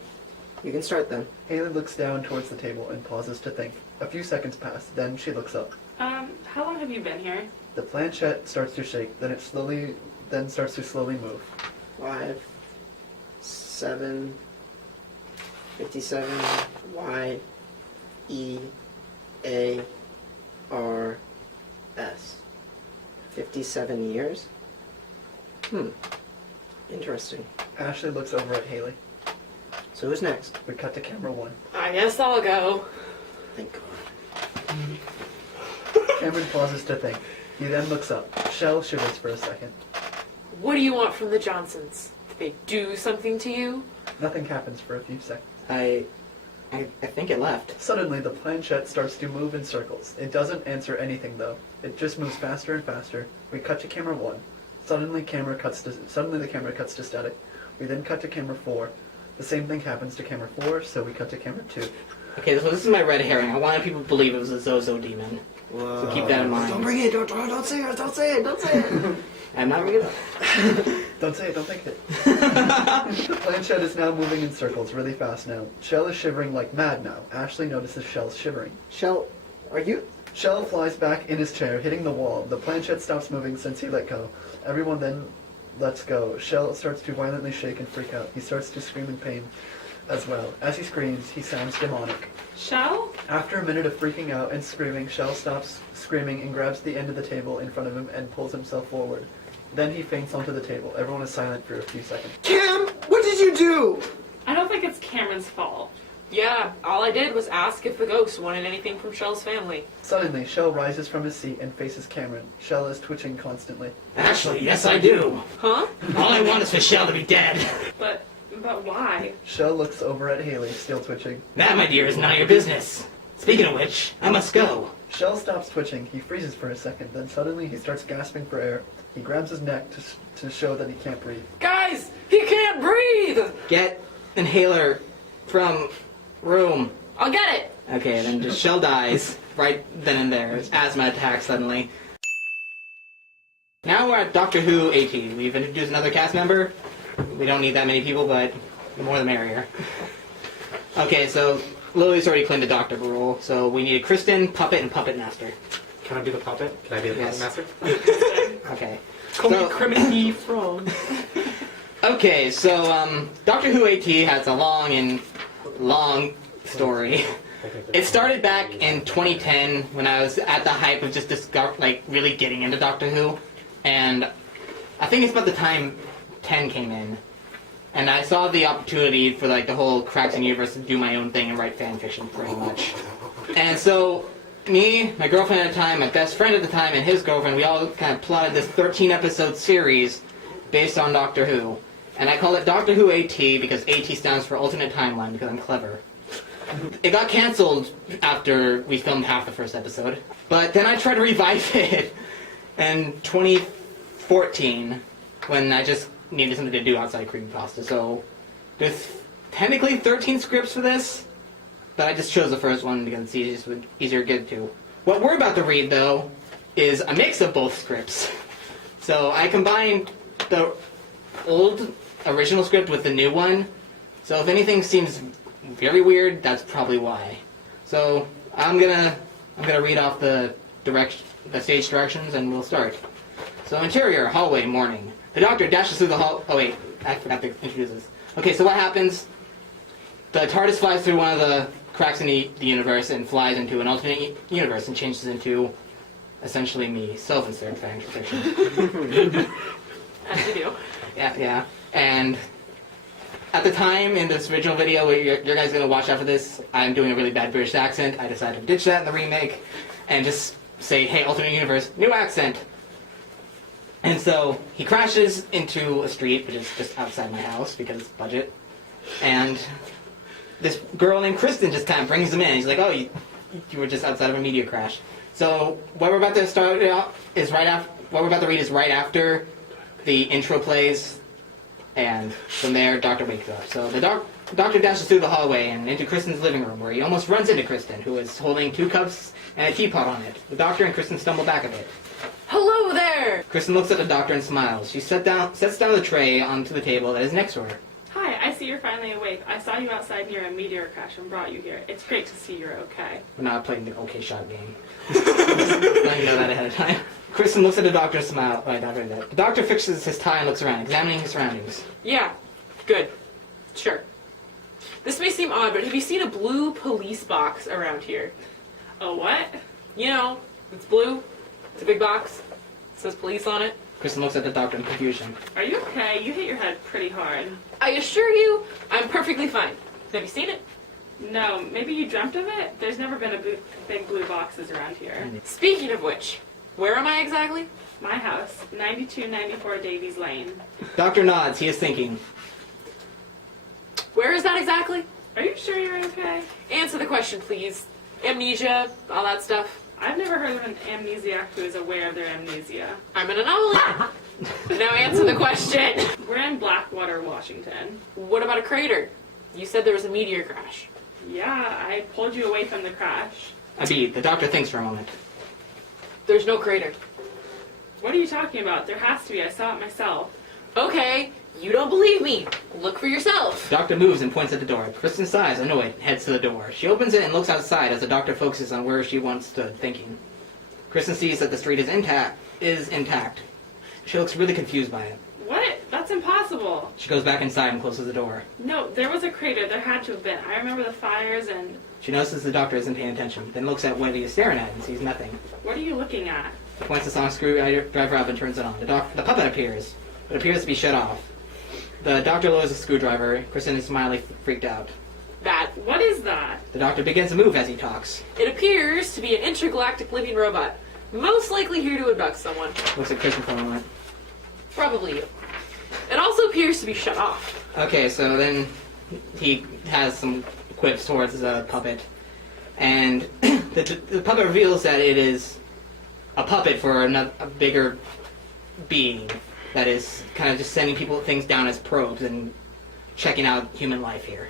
You can start then. Haley looks down towards the table and pauses to think. A few seconds pass, then she looks up. How long have you been here? The planchette starts to shake, then starts to slowly move. 5, 7, 57, Y, E, A, R, S. 57 years? Interesting. Ashley looks over at Haley. So who's next? We cut to camera 1. I guess I'll go. Thank God. Cameron pauses to think. He then looks up. Shell shivers for a second. What do you want from the Johnsons? Did they do something to you? Nothing happens for a few seconds. I think it left. Suddenly, the planchette starts to move in circles. It doesn't answer anything, though. It just moves faster and faster. We cut to camera 1. Suddenly, the camera cuts to static. We then cut to camera 4. The same thing happens to camera 4, so we cut to camera 2. Okay, so this is my red herring. I wanted people to believe it was a Zozo demon. So keep that in mind. Don't bring it! Don't say it! Don't say it! Don't say it! I'm not bringing it up. Don't say it, don't think it. The planchette is now moving in circles really fast now. Shell is shivering like mad now. Ashley notices Shell's shivering. Shell, are you... Shell flies back in his chair, hitting the wall. The planchette stops moving since he let go. Everyone then lets go. Shell starts to violently shake and freak out. He starts to scream in pain as well. As he screams, he sounds demonic. Shell? After a minute of freaking out and screaming, Shell stops screaming and grabs the end of the table in front of him and pulls himself forward. Then he faints onto the table. Everyone is silent for a few seconds. Cam! What did you do? I don't think it's Cameron's fault. Yeah, all I did was ask if the ghost wanted anything from Shell's family. Suddenly, Shell rises from his seat and faces Cameron. Shell is twitching constantly. Actually, yes I do. Huh? All I want is for Shell to be dead. But why? Shell looks over at Haley, still twitching. That, my dear, is none of your business. Speaking of which, I must go. Shell stops twitching. He freezes for a second. Then suddenly he starts gasping for air. He grabs his neck to show that he can't breathe. Guys, he can't breathe! Get inhaler from room. I'll get it! Okay, then just Shell dies right then and there. His asthma attacks suddenly. Now we're at Doctor Who 18. We've introduced another cast member. We don't need that many people, but the more the merrier. Okay, so Lily's already claimed the Doctor role, so we need a Kristen, Puppet, and Puppet Master. Can I be the puppet? Can I be the Yes. puppet master? Okay. Call me So- Criminy Frog. Okay, so Doctor Who AT has a long story. It started back in 2010 when I was at the hype of just really getting into Doctor Who, and I think it's about the time 10 came in, and I saw the opportunity for like the whole cracks in the universe to do my own thing and write fan fiction pretty much. And so me, my girlfriend at the time, my best friend at the time, and his girlfriend, we all kind of plotted this 13-episode series based on Doctor Who. And I call it Doctor Who AT because AT stands for Alternate Timeline because I'm clever. It got canceled after we filmed half the first episode. But then I tried to revive it in 2014 when I just needed something to do outside Creepypasta. So there's technically 13 scripts for this, but I just chose the first one because it's easier to get to. What we're about to read, though, is a mix of both scripts. So I combined the old original script with the new one. So if anything seems very weird, that's probably why. So I'm gonna read off the stage directions and we'll start. So interior, hallway, morning. The Doctor dashes through the hall. Oh wait, I forgot to introduce this. Okay, so what happens? The TARDIS flies through one of the cracks in the universe and flies into an alternate universe and changes into essentially me, self-insert fan fiction. As you do. Yeah. And at the time in this original video, your guys gonna watch after this, I'm doing a really bad British accent. I decided to ditch that in the remake and just say, hey, alternate universe, new accent. And so he crashes into a street, which is just outside my house because budget. And this girl named Kristen just kind of brings him in. He's like, oh, you were just outside of a meteor crash. So what we're about to start out is what we're about to read is right after the intro plays, and from there, Doctor wakes up. So the Doctor dashes through the hallway and into Kristen's living room, where he almost runs into Kristen, who is holding 2 cups and a teapot on it. The Doctor and Kristen stumble back a bit. Hello there! Kristen looks at the Doctor and smiles. She sets down the tray onto the table that is next to her. Hi, I see you're finally awake. I saw you outside near a meteor crash and brought you here. It's great to see you're okay. We're not playing the okay shot game. Letting you know that ahead of time. Kristen looks at the Doctor and smiles. The Doctor fixes his tie and looks around, examining his surroundings. Yeah, good. Sure. This may seem odd, but have you seen a blue police box around here? Oh, what? You know, it's blue. It's a big box. It says police on it. Kristen looks at the Doctor in confusion. Are you okay? You hit your head pretty hard. I assure you, I'm perfectly fine. Have you seen it? No, maybe you dreamt of it? There's never been big blue boxes around here. Speaking of which, where am I exactly? My house, 9294 Davies Lane. Doctor nods. He is thinking. Where is that exactly? Are you sure you're okay? Answer the question, please. Amnesia, all that stuff. I've never heard of an amnesiac who is aware of their amnesia. I'm an anomaly. Now answer the question. We're in Blackwater, Washington. What about a crater? You said there was a meteor crash. Yeah, I pulled you away from the crash. The Doctor thinks for a moment. There's no crater. What are you talking about? There has to be. I saw it myself. Okay, you don't believe me. Look for yourself. Doctor moves and points at the door. Kristen sighs, annoyed, heads to the door. She opens it and looks outside as the Doctor focuses on where she once stood, thinking. Kristen sees that the street is intact. She looks really confused by it. What? That's impossible. She goes back inside and closes the door. No, there was a crater. There had to have been. I remember the fires and... She notices the Doctor isn't paying attention, then looks at what he is staring at and sees nothing. What are you looking at? He points the sonic screwdriver up and turns it on. The puppet appears. It appears to be shut off. The Doctor lowers the screwdriver. Kristen is smiling, freaked out. That. What is that? The Doctor begins to move as he talks. It appears to be an intergalactic living robot. Most likely here to abduct someone. Looks at Kristen for a moment. Probably you. It also appears to be shut off. Okay, so then he has some quips towards the puppet. And the puppet reveals that it is a puppet for a bigger being that is kind of just sending things down as probes and checking out human life here.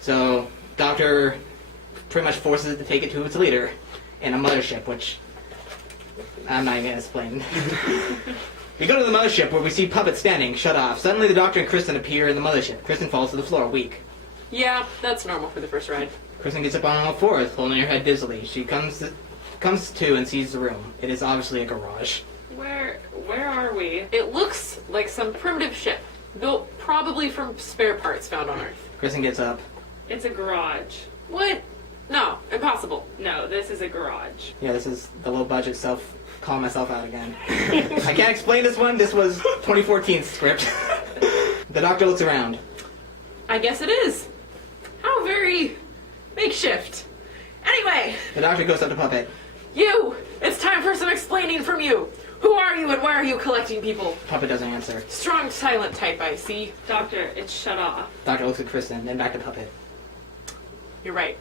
So Doctor pretty much forces it to take it to its leader in a mothership, which I'm not even going to explain. We go to the mothership where we see Puppet standing, shut off. Suddenly the Doctor and Kristen appear in the mothership. Kristen falls to the floor, weak. Yeah, that's normal for the first ride. Kristen gets up on all fours, holding her head dizzily. She comes to and sees the room. It is obviously a garage. Where are we? It looks like some primitive ship, built probably from spare parts found on Earth. Kristen gets up. It's a garage. What? No, impossible. No, this is a garage. Yeah, this is the low budget call myself out again. I can't explain this one. This was 2014 script. The doctor looks around. I guess it is. How very makeshift. Anyway, The doctor goes up to Puppet. you! It's time for some explaining from you. Who are you and why are you collecting people? Puppet doesn't answer. Strong silent type, I see. Doctor, it's shut off. Doctor looks at Kristen, then back to Puppet. You're right.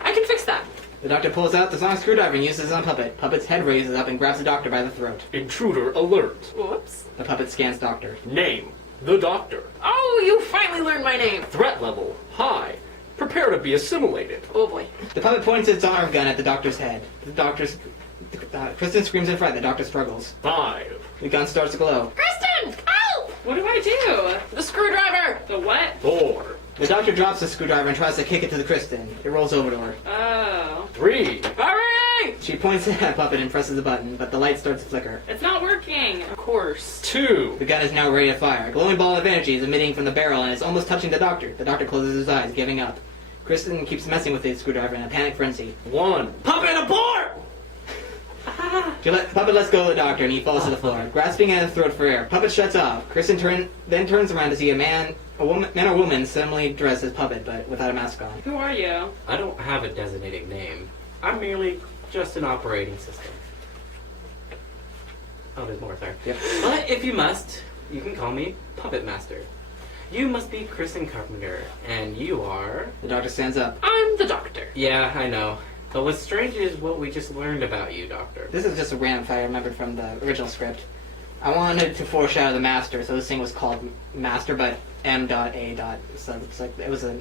I can fix that. The doctor pulls out the sonic screwdriver and uses it on Puppet. Puppet's head raises up and grabs the doctor by the throat. Intruder alert. Whoops. The puppet scans Doctor. Name, the doctor. Oh, you finally learned my name. Threat level, high. Prepare to be assimilated. Oh boy. The puppet points its arm gun at the doctor's head. Kristen screams in fright. The doctor struggles. 5. The gun starts to glow. Kristen! Help! What do I do? The screwdriver! The what? 4. The doctor drops the screwdriver and tries to kick it to the Kristen. It rolls over to her. Oh. 3. Hurry! She points at Puppet and presses the button, but the light starts to flicker. It's not working. Of course. 2. The gun is now ready to fire. A glowing ball of energy is emitting from the barrel and is almost touching the doctor. The doctor closes his eyes, giving up. Kristen keeps messing with the screwdriver in a panic frenzy. 1. Puppet, abort! Puppet lets go of the doctor and he falls to the floor, grasping at his throat for air. Puppet shuts off. Kristen then turns around to see a man or woman similarly dressed as Puppet, but without a mask on. Who are you? I don't have a designated name. I'm merely just an operating system. Oh, there's more, sorry. Yep. But if you must, you can call me Puppet Master. You must be Kristen Carpenter, and you are... The doctor stands up. I'm the doctor. Yeah, I know. But what's strange is what we just learned about you, Doctor. This is just a random fact I remembered from the original script. I wanted to foreshadow the Master, so this thing was called Master, but M.A. So it's like, it was a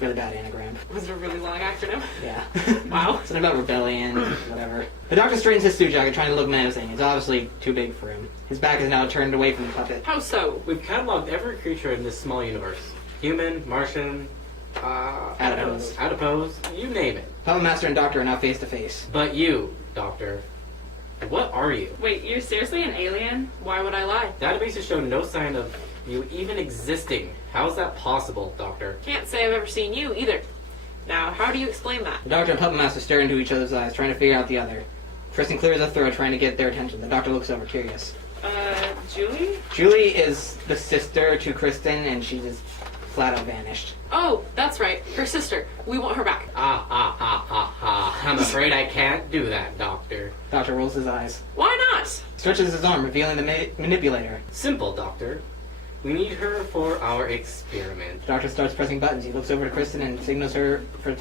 really bad anagram. Was it a really long acronym? Yeah. Wow. Something about rebellion, whatever. The doctor straightens his suit jacket, trying to look menacing. It's obviously too big for him. His back is now turned away from the puppet. How so? We've cataloged every creature in this small universe. Human, Martian, Adipose. Adipose, you name it. Puppet Master and Doctor are now face to face. But you, Doctor, what are you? Wait, you're seriously an alien? Why would I lie? Databases show no sign of you even existing. How is that possible, Doctor? Can't say I've ever seen you either. Now, how do you explain that? The Doctor and Puppet Master stare into each other's eyes, trying to figure out the other. Kristen clears her throat, trying to get their attention. The Doctor looks over, curious. Julie? Julie is the sister to Kristen, and she just flat out vanished. Oh, that's right. Her sister. We want her back. I'm afraid I can't do that, Doctor. Doctor rolls his eyes. Why not? Stretches his arm, revealing the manipulator. Simple, Doctor. We need her for our experiment. The Doctor starts pressing buttons. He looks over to Kristen and signals her to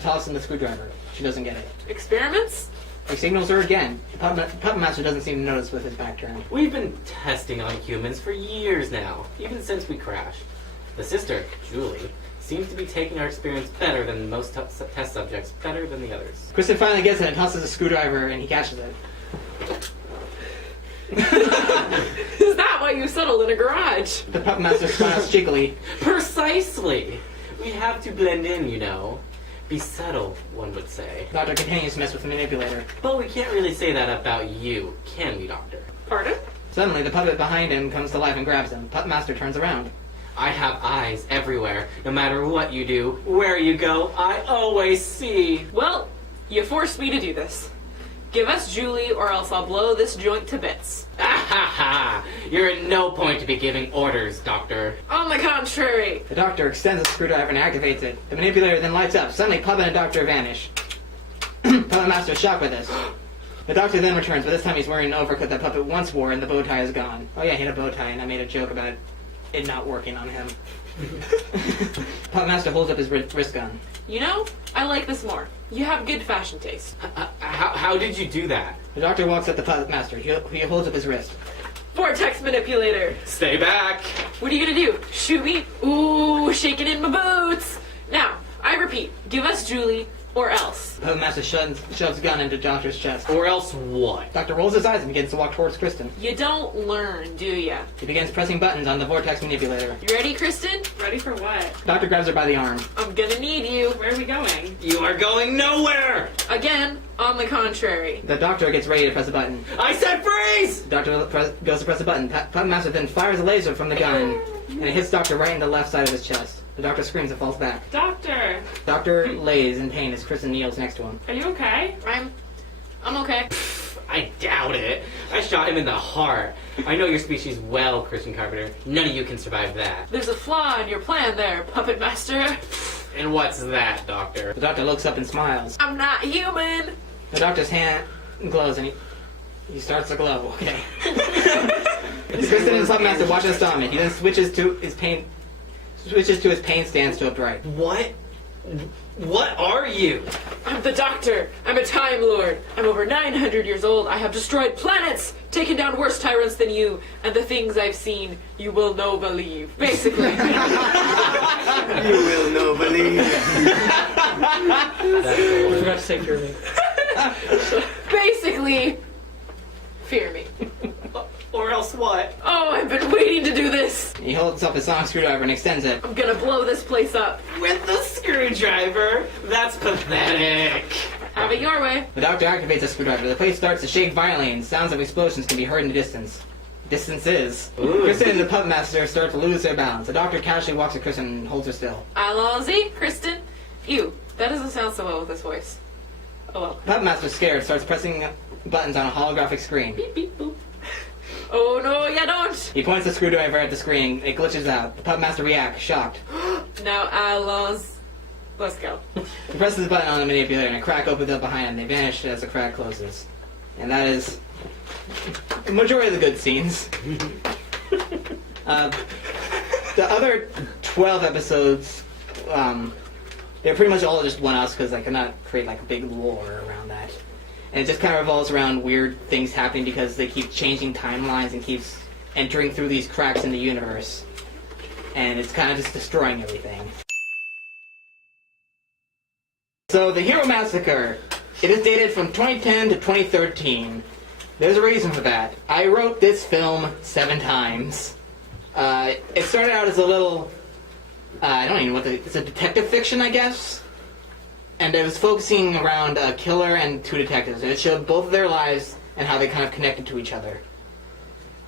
toss in the screwdriver. She doesn't get it. Experiments? He signals her again. The Puppet Master doesn't seem to notice with his back turned. We've been testing on humans for years now, even since we crashed. The sister, Julie, seems to be taking our experience better than most test subjects, better than the others. Kristen finally gets it and tosses a screwdriver, and he catches it. Is that why you settled in a garage? The Puppet Master smiles cheekily. Precisely! We have to blend in, you know. Be subtle, one would say. The Doctor continues to mess with the manipulator. But we can't really say that about you, can we, Doctor? Pardon? Suddenly, the puppet behind him comes to life and grabs him. Puppet Master turns around. I have eyes everywhere. No matter what you do, where you go, I always see. Well, you forced me to do this. Give us Julie or else I'll blow this joint to bits. Ah ha ha! You're at no point to be giving orders, Doctor. On the contrary. The Doctor extends the screwdriver and activates it. The manipulator then lights up. Suddenly, Puppet and Doctor vanish. Puppet Master is shocked by this. The Doctor then returns, but this time he's wearing an overcoat that Puppet once wore, and the bow tie is gone. Oh yeah, he had a bow tie, and I made a joke about it not working on him. Puppet Master holds up his wrist gun. You know, I like this more. You have good fashion taste. How did you do that? The Doctor walks up to Puppet Master. He holds up his wrist. Vortex manipulator. Stay back! What are you gonna do? Shoot me? Ooh, shaking in my boots. Now, I repeat, give us Julie Or else. Puppet Master shoves a gun into Doctor's chest. Or else what? Doctor rolls his eyes and begins to walk towards Kristen. You don't learn, do ya? He begins pressing buttons on the vortex manipulator. You ready, Kristen? Ready for what? Doctor grabs her by the arm. I'm gonna need you. Where are we going? You are going nowhere! Again, on the contrary. The Doctor gets ready to press a button. I said freeze! The Doctor goes to press a button. Puppet Master then fires a laser from the gun, and it hits Doctor right in the left side of his chest. The Doctor screams and falls back. Doctor, Doctor lays in pain as Kristen kneels next to him. are you okay? I'm okay. I doubt it. I shot him in the heart. I know your species well, Christian Carpenter. None of you can survive that. There's a flaw in your plan there, Puppet Master. And what's that, Doctor? The Doctor looks up and smiles. I'm not human. The Doctor's hand glows and he starts to glow. Okay. Kristen and the Puppet Master watch his stomach. He then switches to his pain stance to upright. What? What are you? I'm the Doctor. I'm a Time Lord. I'm over 900 years old. I have destroyed planets, taken down worse tyrants than you, and the things I've seen, you will no believe. Basically. You will no believe. I forgot to say purely. Basically, fear me. Or else what? Oh, I've been waiting to do this. He holds up his sonic screwdriver and extends it. I'm gonna blow this place up. With the screwdriver? That's pathetic. Have it your way. The Doctor activates the screwdriver. The place starts to shake violently and sounds of explosions can be heard in the distance. Distances. Ooh. Kristen and the Puppet Master start to lose their balance. The Doctor casually walks to Kristen and holds her still. Allons-y, Kristen. Ew, that doesn't sound so well with this voice. Oh well. The Puppet Master, scared, starts pressing buttons on a holographic screen. Beep, beep, boop. Oh no, you don't! He points the screwdriver at the screen. It glitches out. The Puppet Master reacts, shocked. Now, allons. Let's go. He presses the button on the manipulator and a crack opens up behind him. They vanish as the crack closes. And that is the majority of the good scenes. The other 12 episodes, they're pretty much all just one-offs because I could not create like a big lore around that. And it just kind of revolves around weird things happening because they keep changing timelines and keeps entering through these cracks in the universe. And it's kind of just destroying everything. So, the Hero Massacre. It is dated from 2010 to 2013. There's a reason for that. I wrote this film 7 times. It started out as a little... I don't even know it's a detective fiction, I guess? And it was focusing around a killer and 2 detectives. And it showed both of their lives and how they kind of connected to each other.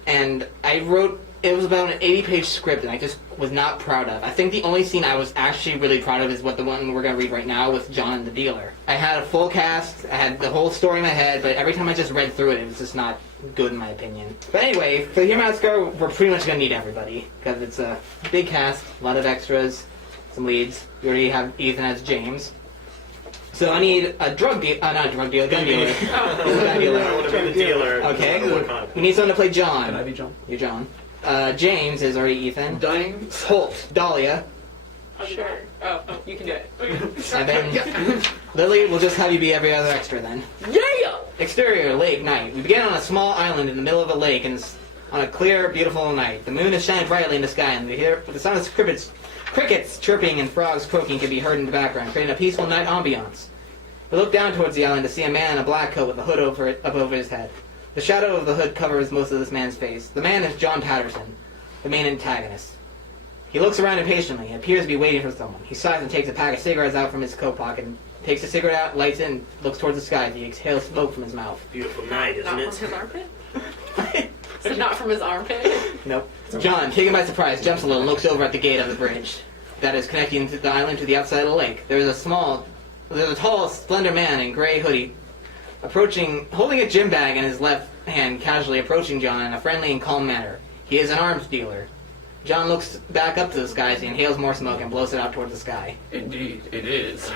And I wrote... It was about an 80-page script, and I just was not proud of. I think the only scene I was actually really proud of is the one we're going to read right now with John and the dealer. I had a full cast, I had the whole story in my head, but every time I just read through it, it was just not good in my opinion. But anyway, for the Hero Massacre, we're pretty much going to need everybody, because it's a big cast, a lot of extras, some leads. We already have Ethan as James. So I need a gun dealer. I want to be the dealer. Okay. We need someone to play John. Can I be John? You're John. James is already Ethan. Dying. Holt, Dahlia. Sure. Oh, you can do it. And then Lily, we'll just have you be every other extra then. Yeah! Exterior, lake, night. We begin on a small island in the middle of a lake and on a clear, beautiful night. The moon is shining brightly in the sky and we hear the sound of crickets chirping and frogs croaking can be heard in the background, creating a peaceful night ambiance. We look down towards the island to see a man in a black coat with a hood up over his head. The shadow of the hood covers most of this man's face. The man is John Patterson, the main antagonist. He looks around impatiently and appears to be waiting for someone. He sighs and takes a pack of cigarettes out from his coat pocket, takes a cigarette out, lights it, and looks towards the sky as he exhales smoke from his mouth. Beautiful night, isn't Not it? from his armpit? So not from his armpit? Nope. John, taken by surprise, jumps a little and looks over at the gate of the bridge that is connecting the island to the outside of the lake. There's a tall, slender man in gray hoodie holding a gym bag in his left hand, casually approaching John in a friendly and calm manner. He is an arms dealer. John looks back up to the sky as he inhales more smoke and blows it out towards the sky. Indeed, it is.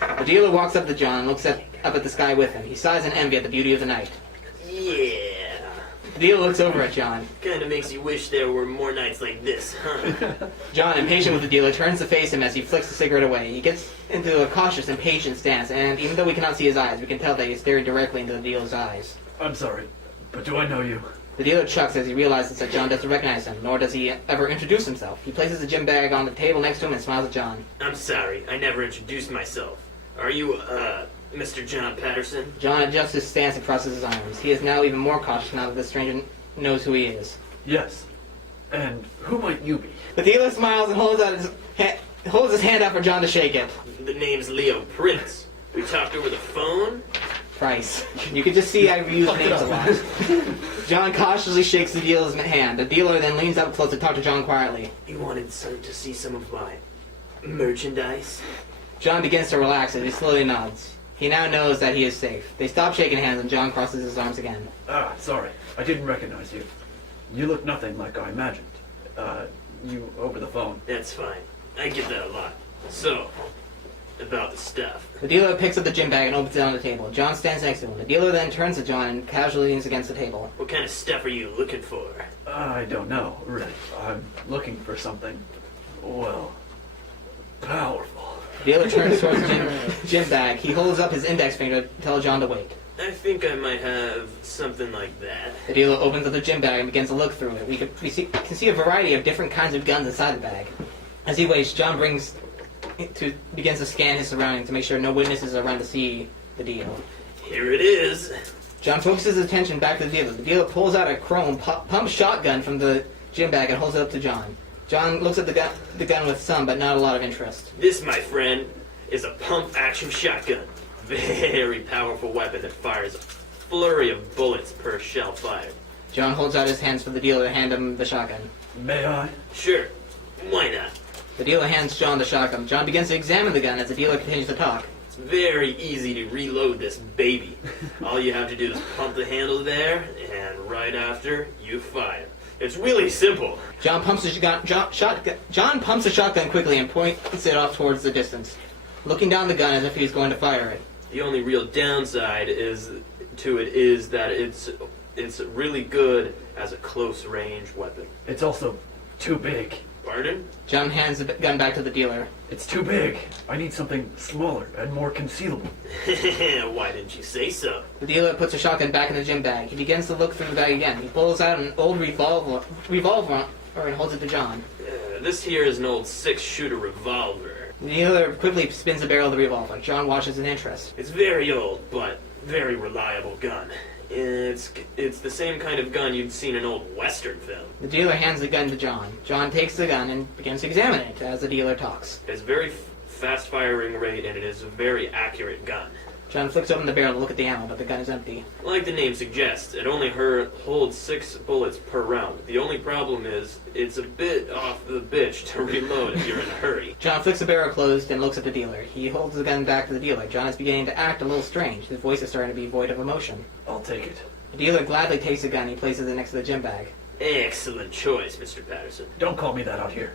The dealer walks up to John and looks up at the sky with him. He sighs in envy at the beauty of the night. Yeah. The dealer looks over at John. Kinda makes you wish there were more nights like this, huh? John, impatient with the dealer, turns to face him as he flicks the cigarette away. He gets into a cautious, impatient stance, and even though we cannot see his eyes, we can tell that he's staring directly into the dealer's eyes. I'm sorry, but do I know you? The dealer chucks as he realizes that John doesn't recognize him, nor does he ever introduce himself. He places the gym bag on the table next to him and smiles at John. I'm sorry, I never introduced myself. Are you, Mr. John Patterson? John adjusts his stance and crosses his arms. He is now even more cautious now that the stranger knows who he is. Yes. And who might you be? The dealer smiles and holds his hand out for John to shake it. The name's Leo Prince. We talked over the phone? Price. You can just see I use names a lot. John cautiously shakes the dealer's hand. The dealer then leans up close to talk to John quietly. You wanted to see some of my merchandise? John begins to relax as he slowly nods. He now knows that he is safe. They stop shaking hands and John crosses his arms again. Ah, sorry. I didn't recognize you. You look nothing like I imagined. You over the phone. That's fine. I get that a lot. So, about the stuff. The dealer picks up the gym bag and opens it on the table. John stands next to him. The dealer then turns to John and casually leans against the table. What kind of stuff are you looking for? I don't know, really. I'm looking for something, well, powerful. The dealer turns towards the gym bag. He holds up his index finger to tell John to wait. I think I might have something like that. The dealer opens up the gym bag and begins to look through it. We can see a variety of different kinds of guns inside the bag. As he waits, John begins to scan his surroundings to make sure no witnesses are around to see the deal. Here it is. John focuses his attention back to the dealer. The dealer pulls out a chrome pump shotgun from the gym bag and holds it up to John. John looks at the gun with some, but not a lot of interest. This, my friend, is a pump-action shotgun. Very powerful weapon that fires a flurry of bullets per shell fired. John holds out his hands for the dealer to hand him the shotgun. May I? Sure. Why not? The dealer hands John the shotgun. John begins to examine the gun as the dealer continues to talk. It's very easy to reload this baby. All you have to do is pump the handle there, and right after, you fire. It's really simple. John pumps the shotgun quickly and points it off towards the distance, looking down the gun as if he's going to fire it. The only real downside is that it's really good as a close-range weapon. It's also too big. Pardon? John hands the gun back to the dealer. It's too big. I need something smaller and more concealable. Why didn't you say so? The dealer puts the shotgun back in the gym bag. He begins to look through the bag again. He pulls out an old revolver and holds it to John. This here is an old 6-shooter revolver. The dealer quickly spins the barrel of the revolver. John watches in interest. It's very old, but very reliable gun. It's the same kind of gun you'd see in an old Western film. The dealer hands the gun to John. John takes the gun and begins to examine it as the dealer talks. It has very fast firing rate, and it is a very accurate gun. John flicks open the barrel to look at the ammo, but the gun is empty. Like the name suggests, it only holds 6 bullets per round. The only problem is, it's a bit off the bitch to reload if you're in a hurry. John flicks the barrel closed and looks at the dealer. He holds the gun back to the dealer. John is beginning to act a little strange. His voice is starting to be void of emotion. I'll take it. The dealer gladly takes the gun. He places it next to the gym bag. Excellent choice, Mr. Patterson. Don't call me that out here.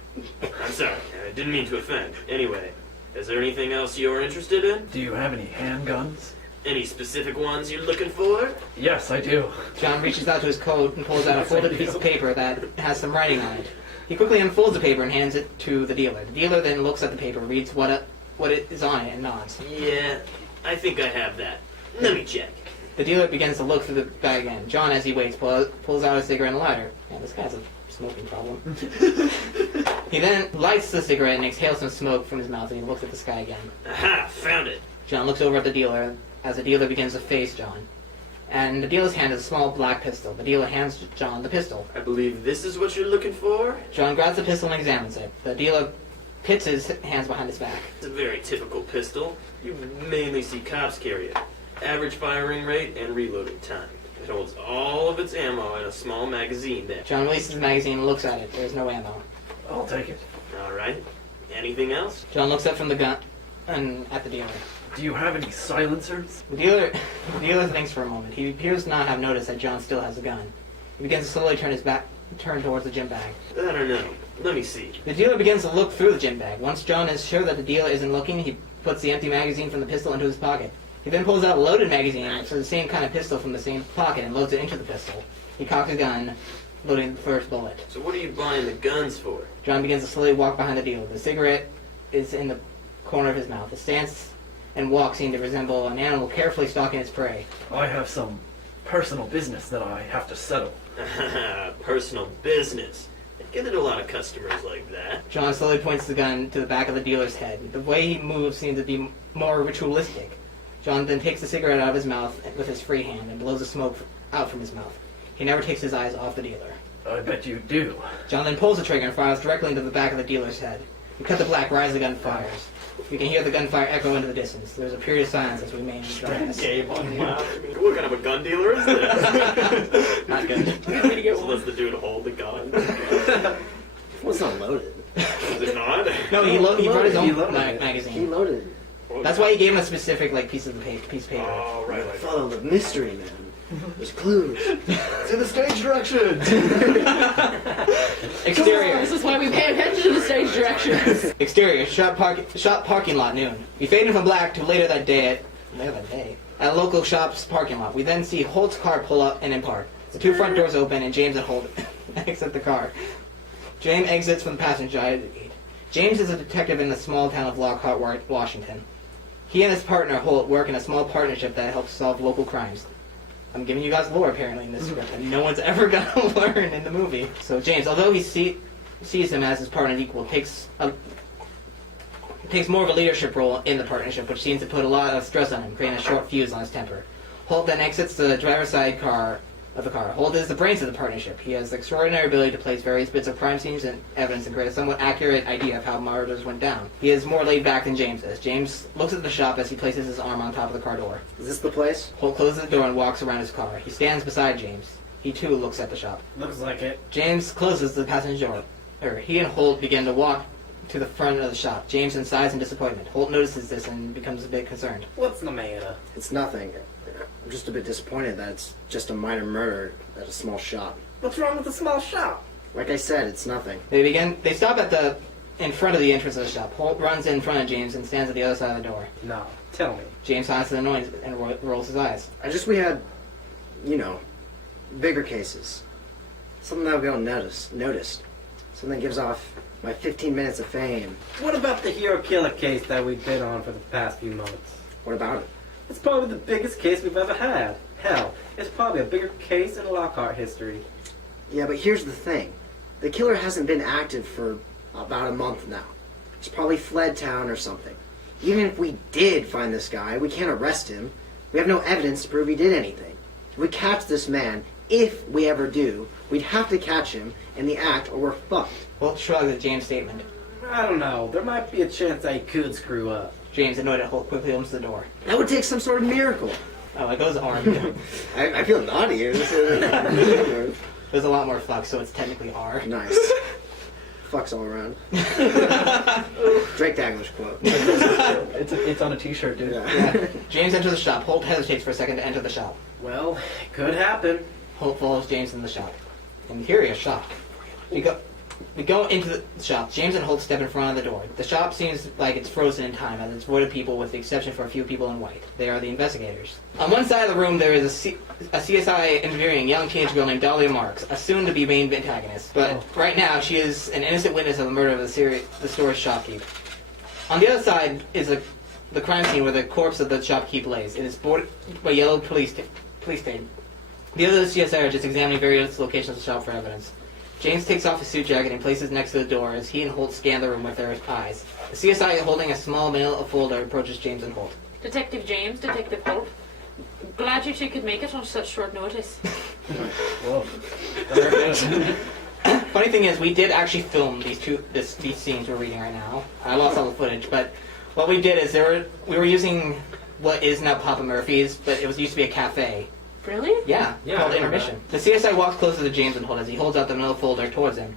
I'm sorry, I didn't mean to offend. Anyway, is there anything else you're interested in? Do you have any handguns? Any specific ones you're looking for? Yes, I do. John reaches out to his coat and pulls out a folded piece of paper that has some writing on it. He quickly unfolds the paper and hands it to the dealer. The dealer then looks at the paper, reads what it is on it, and nods. Yeah, I think I have that. Let me check. The dealer begins to look through the bag again. John, as he waits, pulls out a cigarette and a lighter. Man, this guy's a smoking problem. He then lights the cigarette and exhales some smoke from his mouth, and he looks at the sky again. Aha, found it. John looks over at the dealer as the dealer begins to face John. And the dealer's hand is a small black pistol. The dealer hands John the pistol. I believe this is what you're looking for? John grabs the pistol and examines it. The dealer pits his hands behind his back. It's a very typical pistol. You mainly see cops carry it. Average firing rate and reloading time. It holds all of its ammo in a small magazine there. John releases the magazine and looks at it. There's no ammo. I'll take it. Alright. Anything else? John looks up from the gun and at the dealer. Do you have any silencers? The dealer thinks for a moment. He appears to not have noticed that John still has a gun. He begins to slowly turn towards the gym bag. I don't know. Let me see. The dealer begins to look through the gym bag. Once John is sure that the dealer isn't looking, he puts the empty magazine from the pistol into his pocket. He then pulls out a loaded magazine for the same kind of pistol from the same pocket and loads it into the pistol. He cocks the gun, loading the first bullet. So what are you buying the guns for? John begins to slowly walk behind the dealer. The cigarette is in the corner of his mouth. His stance and walk seem to resemble an animal carefully stalking its prey. I have some personal business that I have to settle. Personal business. Get into a lot of customers like that. John slowly points the gun to the back of the dealer's head. The way he moves seems to be more ritualistic. John then takes the cigarette out of his mouth with his free hand and blows the smoke out from his mouth. He never takes his eyes off the dealer. I bet you do. John then pulls the trigger and fires directly into the back of the dealer's head. We cut to black right as the gun fires. We can hear the gunfire echo into the distance. There's a period of silence as we remain in darkness. What kind of a gun dealer is this? Not good. So that's the dude hold the gun. Well, it's not loaded. Is it not? No, he brought his own He loaded it. magazine. He loaded it. That's why he gave him a specific piece of paper. Oh, right. Follow the mystery, man. There's clues. It's in the stage directions. Exterior. This is why we pay attention to the stage directions. Exterior. Shop parking lot noon. We fade in from black to later that day at a local shop's parking lot. We then see Holt's car pull up and then park. The two front doors open and James and Holt exit the car. James exits from the passenger side. James is a detective in the small town of Lockhart, Washington. He and his partner Holt work in a small partnership that helps solve local crimes. I'm giving you guys lore apparently in this script, and no one's ever gonna learn in the movie. So James, although he sees him as his partner and equal, takes more of a leadership role in the partnership, which seems to put a lot of stress on him, creating a short fuse on his temper. Holt then exits the driver's side of the car. Holt is the brains of the partnership. He has the extraordinary ability to place various bits of crime scenes and evidence and create a somewhat accurate idea of how murders went down. He is more laid back than James is. James looks at the shop as he places his arm on top of the car door. Is this the place? Holt closes the door and walks around his car. He stands beside James. He too looks at the shop. Looks like it. James closes the passenger door. He and Holt begin to walk to the front of the shop. James sighs in disappointment. Holt notices this and becomes a bit concerned. What's the matter? It's nothing. I'm just a bit disappointed that it's just a minor murder at a small shop. What's wrong with the small shop? Like I said, it's nothing. They stop in front of the entrance of the shop. Holt runs in front of James and stands at the other side of the door. No, tell me. James sighs in annoyance and rolls his eyes. We had, bigger cases. Something that would go noticed. Something that gives off my 15 minutes of fame. What about the hero killer case that we've been on for the past few months? What about it? It's probably the biggest case we've ever had. Hell, it's probably a bigger case in Lockhart history. Yeah, but here's the thing. The killer hasn't been active for about a month now. He's probably fled town or something. Even if we did find this guy, we can't arrest him. We have no evidence to prove he did anything. If we catch this man, if we ever do, we'd have to catch him in the act or we're fucked. Holt shrugs at James' statement. I don't know. There might be a chance that he could screw up. James, annoyed at Holt, quickly opens the door. That would take some sort of miracle. Oh, it goes arm. I feel naughty. There's a lot more fuck, so it's technically R. Nice. Fucks all around. Drake the English quote. It's on a t-shirt, dude. Yeah. James enters the shop. Holt hesitates for a second to enter the shop. Well, it could happen. Holt follows James in the shop. And here is shock. We go into the shop. James and Holt step in front of the door. The shop seems like it's frozen in time, as it's void of people with the exception for a few people in white. They are the investigators. On one side of the room, there is a CSI interviewing a young teenage girl named Dahlia Marks, a soon-to-be main antagonist. But right now, she is an innocent witness of the murder of the store's shopkeep. On the other side is the crime scene where the corpse of the shopkeep lays. It is bordered by yellow police stain. The other CSI are just examining various locations of the shop for evidence. James takes off his suit jacket and places it next to the door as he and Holt scan the room with their eyes. The CSI holding a small manila folder approaches James and Holt. Detective James, Detective Holt. Glad you two could make it on such short notice. Whoa. Funny thing is, we did actually film these scenes we're reading right now. I lost all the footage, but what we did is we were using what is now Papa Murphy's, but it used to be a cafe. Really? Yeah, Yeah, called I remember Intermission. The CSI walks closer to James and Holt as he holds out the manila folder towards him.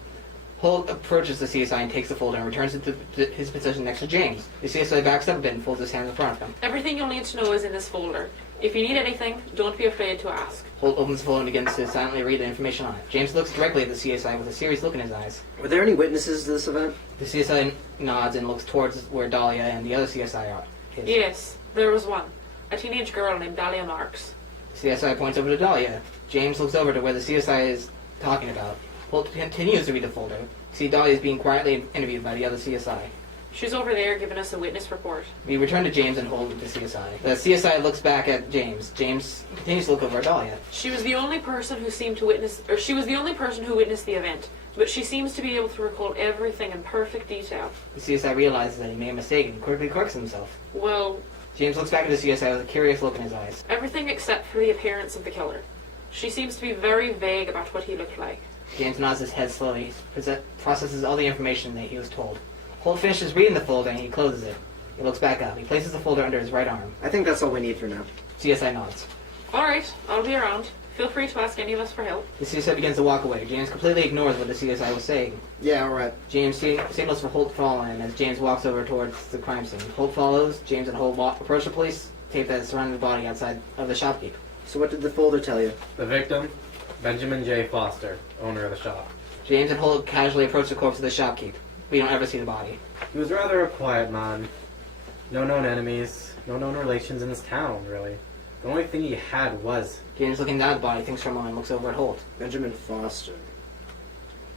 Holt approaches the CSI and takes the folder and returns it to his position next to James. The CSI backs up a bit and folds his hands in front of him. Everything you'll need to know is in this folder. If you need anything, don't be afraid to ask. Holt opens the folder and begins to silently read the information on it. James looks directly at the CSI with a serious look in his eyes. Were there any witnesses to this event? The CSI nods and looks towards where Dahlia and the other CSI are. Yes, there was one. A teenage girl named Dahlia Marks. CSI points over to Dahlia. James looks over to where the CSI is talking about. Holt continues to read the folder. See, Dahlia is being quietly interviewed by the other CSI. She's over there giving us a witness report. We return to James and Holt with the CSI. The CSI looks back at James. James continues to look over at Dahlia. She was the only person who witnessed the event. but she seems to be able to recall everything in perfect detail. The CSI realizes that he made a mistake and quickly corrects himself. Well, James looks back at the CSI with a curious look in his eyes. everything except for the appearance of the killer. She seems to be very vague about what he looked like. James nods his head slowly, processes all the information that he was told. Holt finishes reading the folder and he closes it. He looks back up. He places the folder under his right arm. I think that's all we need for now. CSI nods. Alright, I'll be around. Feel free to ask any of us for help. The CSI begins to walk away. James completely ignores what the CSI was saying. Yeah, alright. James signals for Holt to follow him as James walks over towards the crime scene. Holt follows. James and Holt approach the police tape that is surrounding the body outside of the shopkeep. So what did the folder tell you? The victim, Benjamin J. Foster, owner of the shop. James and Holt casually approach the corpse of the shopkeep. We don't ever see the body. He was rather a quiet man. No known enemies, no known relations in this town, really. The only thing he had was... James, looking down at the body, thinks for a moment and looks over at Holt. Benjamin Foster.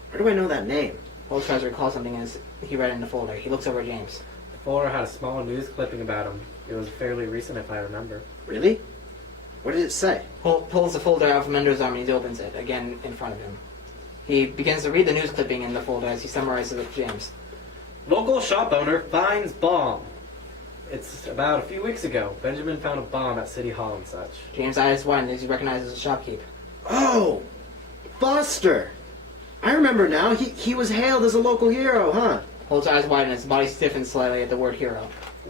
Where do I know that name? Holt tries to recall something as he read in the folder. He looks over at James. The folder had a small news clipping about him. It was fairly recent, if I remember. Really? What did it say? Holt pulls the folder out from under his arm and he opens it, again in front of him. He begins to read the news clipping in the folder as he summarizes it with James. Local shop owner finds bomb. It's about a few weeks ago. Benjamin found a bomb at City Hall and such. James' eyes widen as he recognizes the shopkeep. Oh! Foster! I remember now. He was hailed as a local hero, huh? Holt's eyes widen as his body stiffens slightly at the word hero.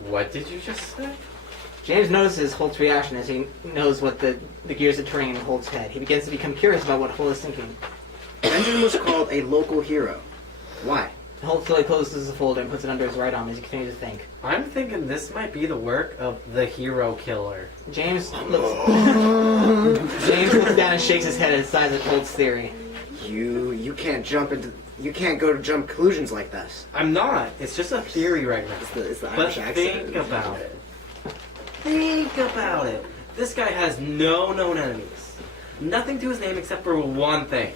What did you just say? James notices Holt's reaction as he knows what the gears are turning in Holt's head. He begins to become curious about what Holt is thinking. Benjamin was called a local hero. Why? Holt slowly closes the folder and puts it under his right arm as he continues to think. I'm thinking this might be the work of the hero killer. James looks down and shakes his head and sighs at Holt's theory. You can't go to jump conclusions like this. I'm not. It's just a theory right now. It's the But Irish accent. think about it. Think about it. This guy has no known enemies. Nothing to his name except for one thing.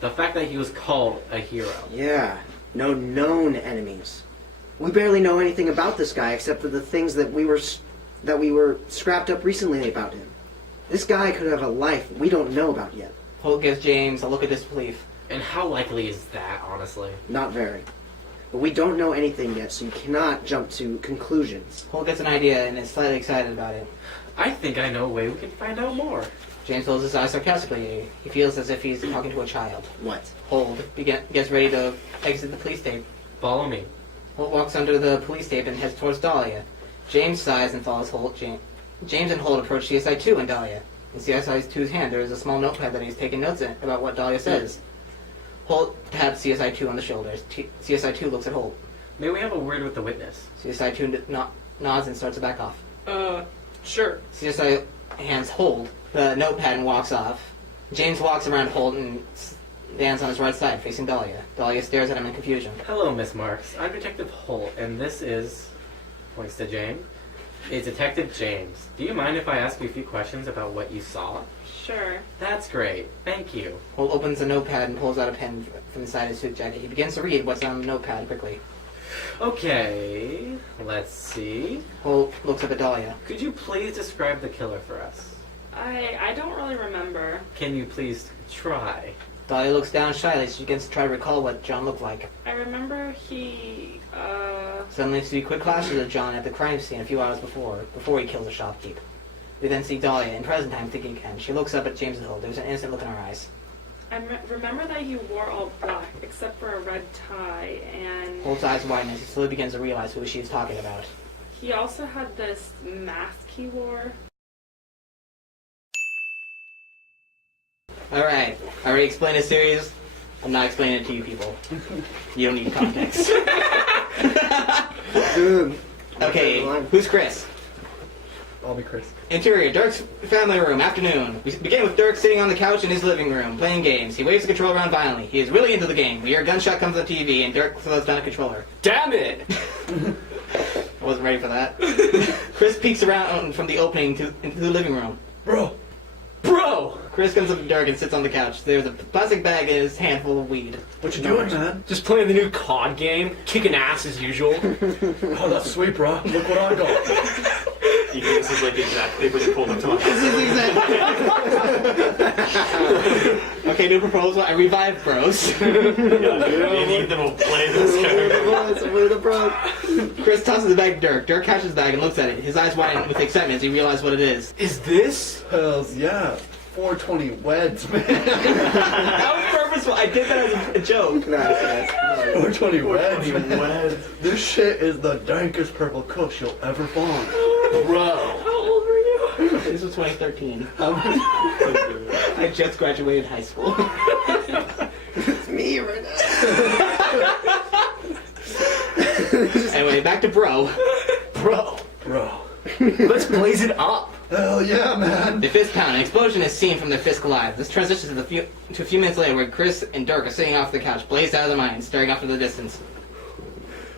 The fact that he was called a hero. Yeah, no known enemies. We barely know anything about this guy except for the things that we were scrapped up recently about him. This guy could have a life we don't know about yet. Holt gives James a look of disbelief. And how likely is that, honestly? Not very. But we don't know anything yet, so you cannot jump to conclusions. Holt gets an idea and is slightly excited about it. I think I know a way we can find out more. James rolls his eyes sarcastically. He feels as if he's talking to a child. What? Holt gets ready to exit the police tape. Follow me. Holt walks under the police tape and heads towards Dahlia. James sighs and follows Holt. James and Holt approach CSI 2 and Dahlia. In CSI 2's hand, there is a small notepad that he's taking notes in about what Dahlia says. Holt taps CSI 2 on the shoulders. CSI 2 looks at Holt. May we have a word with the witness? CSI 2 nods and starts to back off. Sure. CSI hands Holt the notepad and walks off. James walks around Holt and stands on his right side, facing Dahlia. Dahlia stares at him in confusion. Hello, Miss Marks. I'm Detective Holt, and this is... points to James. It's Detective James. Do you mind if I ask you a few questions about what you saw? Sure. That's great. Thank you. Holt opens the notepad and pulls out a pen from inside his suit jacket. He begins to read what's on the notepad quickly. Okay, let's see. Holt looks up at Dahlia. Could you please describe the killer for us? I don't really remember. Can you please try? Dahlia looks down shyly as she begins to try to recall what John looked like. I remember he, Suddenly, we see quick flashes of John at the crime scene a few hours before he kills the shopkeep. We then see Dahlia in present time thinking again. She looks up at James and Holt. There's an innocent look in her eyes. remember that he wore all black except for a red tie, and Holt's eyes widen as he slowly begins to realize who she's talking about. he also had this mask he wore. Alright, I already explained the series. I'm not explaining it to you people. You don't need context. Dude. Okay, who's Chris? I'll be Chris. Interior, Dirk's family room, afternoon. We begin with Dirk sitting on the couch in his living room, playing games. He waves the controller around violently. He is really into the game. We hear a gunshot comes on the TV, and Dirk throws down a controller. Damn it! I wasn't ready for that. Chris peeks around from the opening into the living room. Bro! Chris comes up to Dirk and sits on the couch. There's a plastic bag in his hand full of weed. What you doing, man? Just playing the new COD game, kicking ass as usual. Oh, that's sweet, bro. Look what I got. You think this is like exact paper you pulled up to my Okay, new proposal. I revive bros. Yeah, me and Ethan will play this character. We're the bros. Chris tosses the bag to Dirk. Dirk catches the bag and looks at it. His eyes widen with excitement as he realizes what it is. Is this? Hells yeah. 420 weds, man. That was purposeful. I did that as a joke. 420 weds, man. Weds. This shit is the dankest purple kush you'll ever find. Bro. How old were you? This was 2013. I just graduated high school. It's me right now. Anyway, back to bro. Bro. Bro. Let's blaze it up. Hell yeah, man. The fist pound. An explosion is seen from their fist collide. This transitions to a few minutes later where Chris and Dirk are sitting off the couch, blazed out of their minds, staring off into the distance.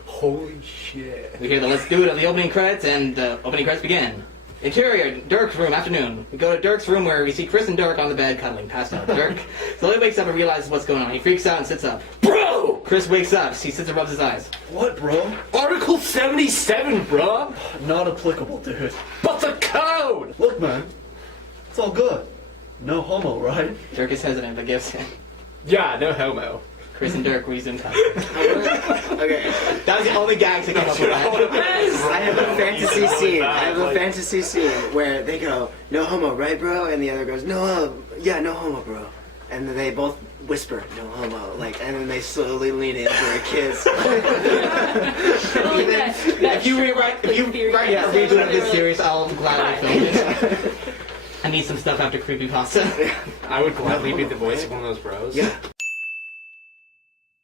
Holy shit. We hear the let's do it of the opening credits, and the opening credits begin. Interior, Dirk's room, afternoon. We go to Dirk's room where we see Chris and Dirk on the bed cuddling, passed out. Dirk slowly wakes up and realizes what's going on. He freaks out and sits up. Bro! Chris wakes up. He sits and rubs his eyes. What, bro? Article 77, bro. Not applicable, dude. But the code! Look, man. It's all good. No homo, right? Dirk is hesitant but gives in. Yeah, no homo. Chris and Dirk resume cuddling. Okay. That was the only gags I came up with. I have a fantasy scene. I have a fantasy scene where they go, "No homo, right, bro?" And the other goes, "No, yeah, no homo, bro." And then they both whisper, "No homo," like, and then they slowly lean in for a kiss. If you write a reboot of this series, I'll gladly film it. I need some stuff after Creepypasta. I would gladly be the voice of one of those bros. Yeah.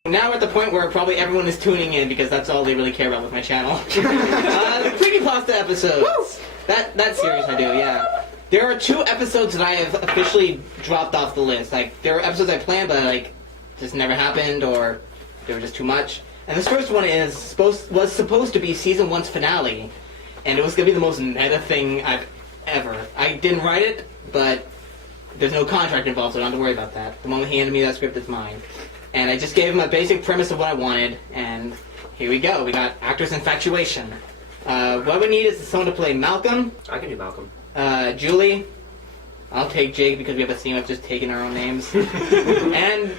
Now we're at the point where probably everyone is tuning in because that's all they really care about with my channel. The Creepypasta episodes. That series I do, yeah. There are 2 episodes that I have officially dropped off the list. Like, there were episodes I planned, but like, just never happened, or they were just too much. And this first one was supposed to be season 1's finale, and it was gonna be the most meta thing I've ever. I didn't write it, but there's no contract involved, so I don't have to worry about that. The moment he handed me that script, it's mine. And I just gave him a basic premise of what I wanted, and here we go. We got actors' infatuation. What we need is someone to play Malcolm, I can do Malcolm. Julie. I'll take Jake because we have a theme of just taking our own names. And,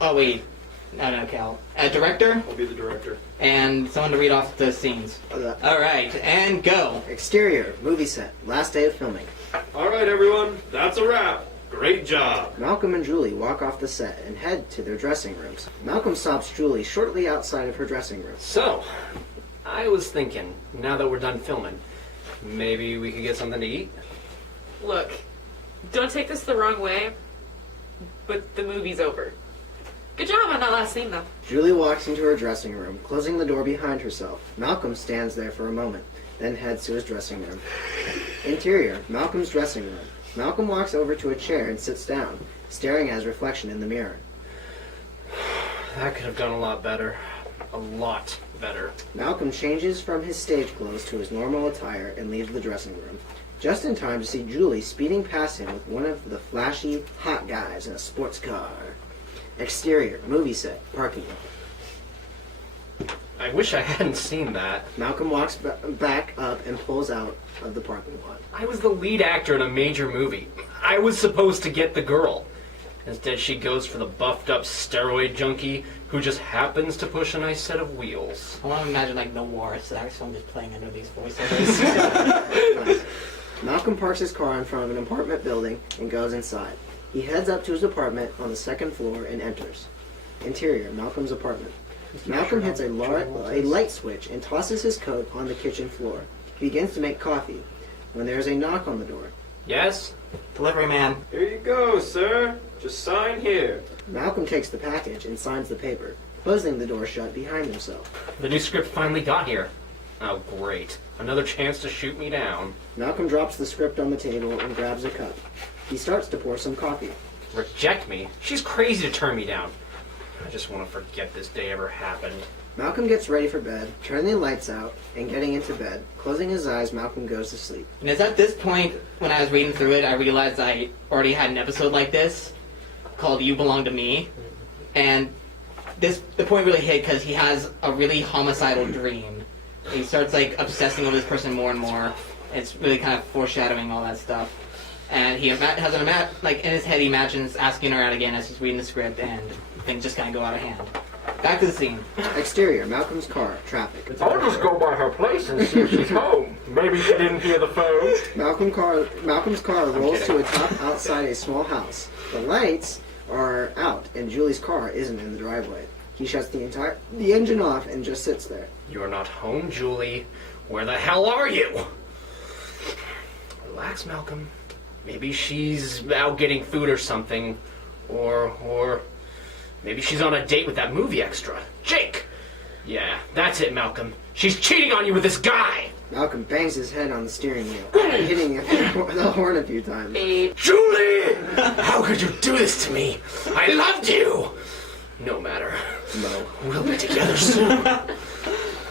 oh wait, no, Cal. Director, I'll be the director. and someone to read off the scenes. Alright, and go. Exterior, movie set, last day of filming. Alright, everyone. That's a wrap. Great job. Malcolm and Julie walk off the set and head to their dressing rooms. Malcolm stops Julie shortly outside of her dressing room. So, I was thinking, now that we're done filming, maybe we could get something to eat? Look, don't take this the wrong way, but the movie's over. Good job on that last scene, though. Julie walks into her dressing room, closing the door behind herself. Malcolm stands there for a moment, then heads to his dressing room. Interior, Malcolm's dressing room. Malcolm walks over to a chair and sits down, staring at his reflection in the mirror. That could have gone a lot better. A lot better. Malcolm changes from his stage clothes to his normal attire and leaves the dressing room, just in time to see Julie speeding past him with one of the flashy, hot guys in a sports car. Exterior, movie set, parking lot. I wish I hadn't seen that. Malcolm walks back up and pulls out of the parking lot. I was the lead actor in a major movie. I was supposed to get the girl. Instead, she goes for the buffed up steroid junkie who just happens to push a nice set of wheels. I want to imagine like Noir, so I'm just playing under these voiceovers. Malcolm parks his car in front of an apartment building and goes inside. He heads up to his apartment on the second floor and enters. Interior, Malcolm's apartment. Malcolm hits a light switch and tosses his coat on the kitchen floor. He begins to make coffee when there is a knock on the door. Yes? Delivery man. Here you go, sir. Just sign here. Malcolm takes the package and signs the paper, closing the door shut behind himself. The new script finally got here. Oh, great. Another chance to shoot me down. Malcolm drops the script on the table and grabs a cup. He starts to pour some coffee. Reject me? She's crazy to turn me down. I just want to forget this day ever happened. Malcolm gets ready for bed, turning the lights out, and getting into bed. Closing his eyes, Malcolm goes to sleep. And it's at this point, when I was reading through it, I realized I already had an episode like this, called You Belong to Me. And the point really hit because he has a really homicidal dream. He starts like obsessing over this person more and more. It's really kind of foreshadowing all that stuff. And he has like in his head, he imagines asking her out again as he's reading the script, and things just kind of go out of hand. Back to the scene. Exterior, Malcolm's car, traffic. I'll just go by her place and see if she's home. Maybe she didn't hear the phone. Malcolm's car rolls to a top outside a small house. The lights are out, and Julie's car isn't in the driveway. He shuts the engine off and just sits there. You're not home, Julie. Where the hell are you? Relax, Malcolm. Maybe she's out getting food or something. Or maybe she's on a date with that movie extra. Jake! Yeah, that's it, Malcolm. She's cheating on you with this guy! Malcolm bangs his head on the steering wheel, hitting the horn a few times. Julie! How could you do this to me? I loved you! No matter. No. We'll be together soon.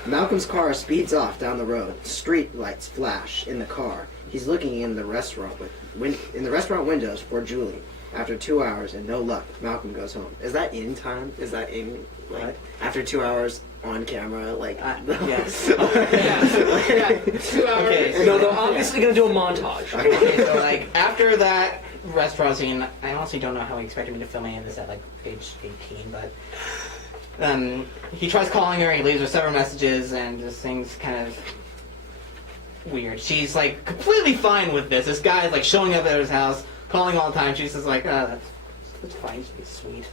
Malcolm's car speeds off down the road. Street lights flash in the car. He's looking in the restaurant windows for Julie. After 2 hours and no luck, Malcolm goes home. Is that in time? Is that in, like, after 2 hours on camera? Like, Yes. Yeah, 2 hours. Okay, No, they're obviously going to do a montage. Okay, so like after that restaurant scene, I honestly don't know how he expected me to film any of this at like page 18, but he tries calling her, he leaves her several messages, and this thing's kind of weird. She's like completely fine with this. This guy's like showing up at his house, calling all the time. She's just like, oh, that's fine, it's sweet.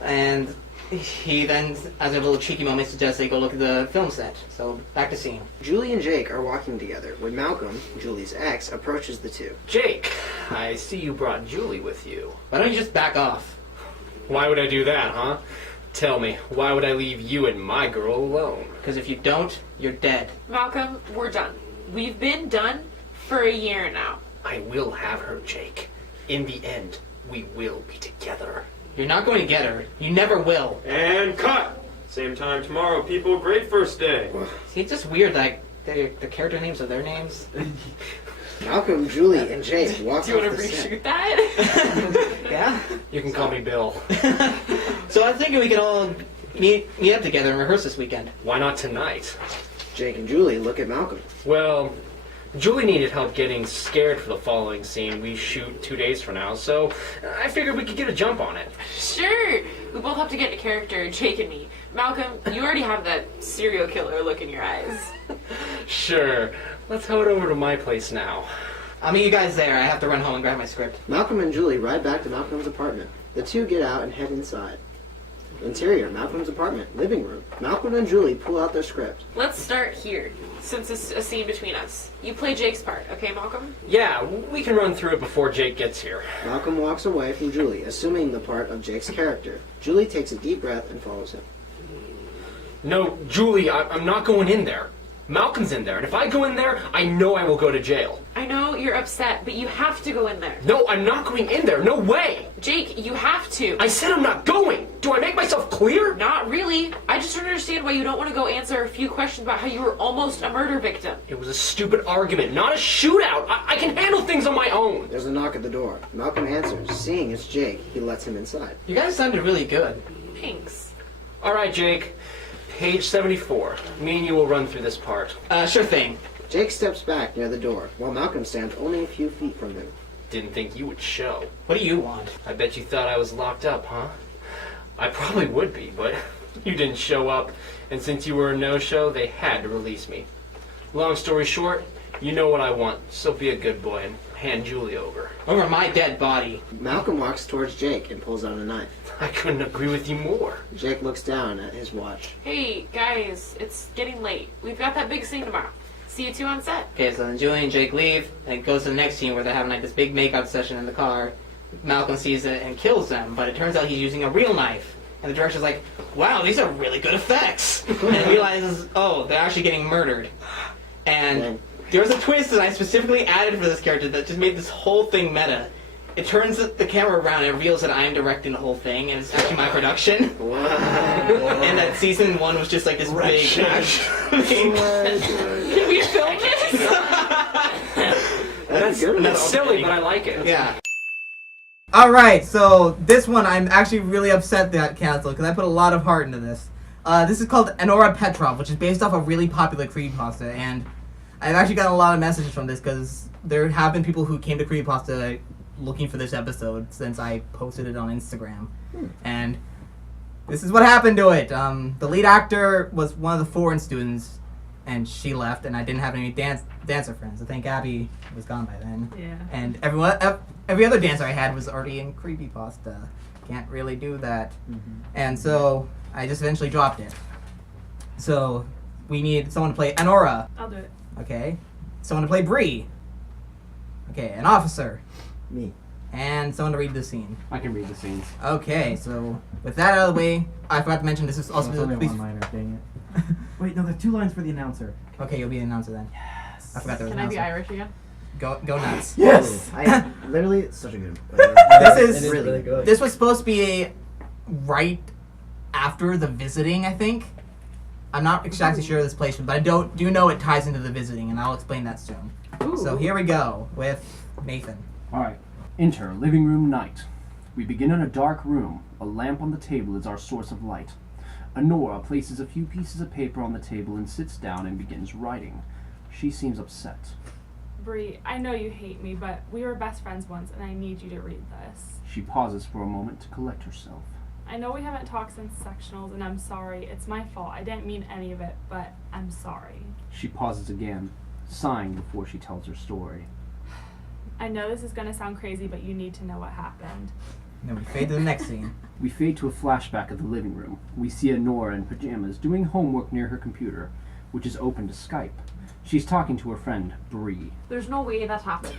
And he then, as a little cheeky moment, suggests they go look at the film set. So back to scene. Julie and Jake are walking together when Malcolm, Julie's ex, approaches the two. Jake, I see you brought Julie with you. Why don't you just back off? Why would I do that, huh? Tell me, why would I leave you and my girl alone? Because if you don't, you're dead. Malcolm, we're done. We've been done for a year now. I will have her, Jake. In the end, we will be together. You're not going to get her. You never will. And cut! Same time tomorrow, people. Great first day. See, it's just weird, like, the character names are their names. Malcolm, Julie, and Jake walk Do you want off to the set. reshoot that? Yeah? You can call me Bill. So I think we can all meet up together and rehearse this weekend. Why not tonight? Jake and Julie look at Malcolm. Well, Julie needed help getting scared for the following scene. We shoot 2 days from now, so I figured we could get a jump on it. Sure. We both have to get into character, Jake and me. Malcolm, you already have that serial killer look in your eyes. Sure. Let's head over to my place now. I'll meet you guys there. I have to run home and grab my script. Malcolm and Julie ride back to Malcolm's apartment. The two get out and head inside. Interior, Malcolm's apartment, living room. Malcolm and Julie pull out their script. Let's start here, since it's a scene between us. You play Jake's part, okay, Malcolm? Yeah, we can run through it before Jake gets here. Malcolm walks away from Julie, assuming the part of Jake's character. Julie takes a deep breath and follows him. No, Julie, I'm not going in there. Malcolm's in there, and if I go in there, I know I will go to jail. I know you're upset, but you have to go in there. No, I'm not going in there. No way. Jake, you have to. I said I'm not going. Do I make myself clear? Not really. I just don't understand why you don't want to go answer a few questions about how you were almost a murder victim. It was a stupid argument, not a shootout. I can handle things on my own. There's a knock at the door. Malcolm answers. Seeing it's Jake, he lets him inside. You guys sounded really good. Thanks. All right, Jake. Page 74. Me and you will run through this part. Sure thing. Jake steps back near the door, while Malcolm stands only a few feet from him. Didn't think you would show. What do you want? I bet you thought I was locked up, huh? I probably would be, but you didn't show up, and since you were a no-show, they had to release me. Long story short, you know what I want, so be a good boy and hand Julie over. Over my dead body. Malcolm walks towards Jake and pulls out a knife. I couldn't agree with you more. Jake looks down at his watch. Hey, guys, it's getting late. We've got that big scene tomorrow. See you two on set. Okay, so then Julie and Jake leave, and it goes to the next scene where they're having like this big makeout session in the car. Malcolm sees it and kills them, but it turns out he's using a real knife. And the director's like, wow, these are really good effects. And realizes, oh, they're actually getting murdered. And there was a twist that I specifically added for this character that just made this whole thing meta. It turns the camera around and it reveals that I'm directing the whole thing, and it's actually my production. Wow. And that season 1 was just like this big thing. Can we film this? That's silly, but I like it. Yeah. Alright, so this one I'm actually really upset that got canceled because I put a lot of heart into this. This is called Anora Petrov, which is based off a really popular creepypasta, and I've actually gotten a lot of messages from this because there have been people who came to Creepypasta looking for this episode since I posted it on Instagram. And this is what happened to it. The lead actor was one of the foreign students, and she left, and I didn't have any dancer friends. I think Abby was gone by then. Yeah. And every other dancer I had was already in Creepypasta. Can't really do that. And so I just eventually dropped it. So we need someone to play Anora. I'll do it. Okay. Someone to play Bree. Okay, an officer. Me. And someone to read the scene. I can read the scenes. Okay, so with that out of the way, I forgot to mention this is also It's only a please- one-liner, dang it. Wait, no, there's 2 lines for the announcer. Okay, you'll be the announcer then. Yes. I forgot there was Can an I be announcer. Irish again? Go nuts. Yes! I literally it's such a good. This is- It is really good. This was supposed to be right after the visiting, I think. I'm not exactly sure of this placement, but I do know it ties into the visiting, and I'll explain that soon. Ooh. So here we go with Nathan. Alright. Enter living room night. We begin in a dark room. A lamp on the table is our source of light. Honora places a few pieces of paper on the table and sits down and begins writing. She seems upset. Bree, I know you hate me, but we were best friends once, and I need you to read this. She pauses for a moment to collect herself. I know we haven't talked since sectionals, and I'm sorry. It's my fault. I didn't mean any of it, but I'm sorry. She pauses again, sighing before she tells her story. I know this is going to sound crazy, but you need to know what happened. And then we fade to the next scene. We fade to a flashback of the living room. We see Honora in pajamas doing homework near her computer, which is open to Skype. She's talking to her friend, Bree. There's no way that happened.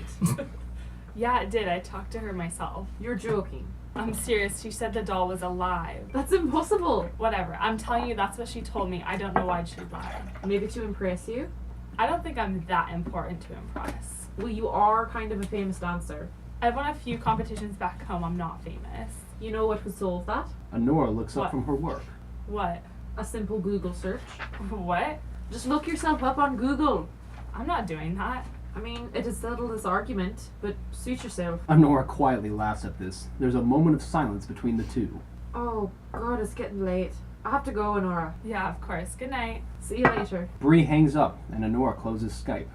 Yeah, it did. I talked to her myself. You're joking. I'm serious. She said the doll was alive. That's impossible. Whatever. I'm telling you, that's what she told me. I don't know why she'd lie. Maybe to impress you? I don't think I'm that important to impress. Well, you are kind of a famous dancer. I've won a few competitions back home. I'm not famous. You know what would solve that? Honora looks up What? from her work. What? A simple Google search. What? Just look yourself up on Google. I'm not doing that. I mean, it has settled this argument, but suit yourself. Honora quietly laughs at this. There's a moment of silence between the two. Oh, God, it's getting late. I have to go, Honora. Yeah, of course. Good night. See you later. Bree hangs up, and Honora closes Skype.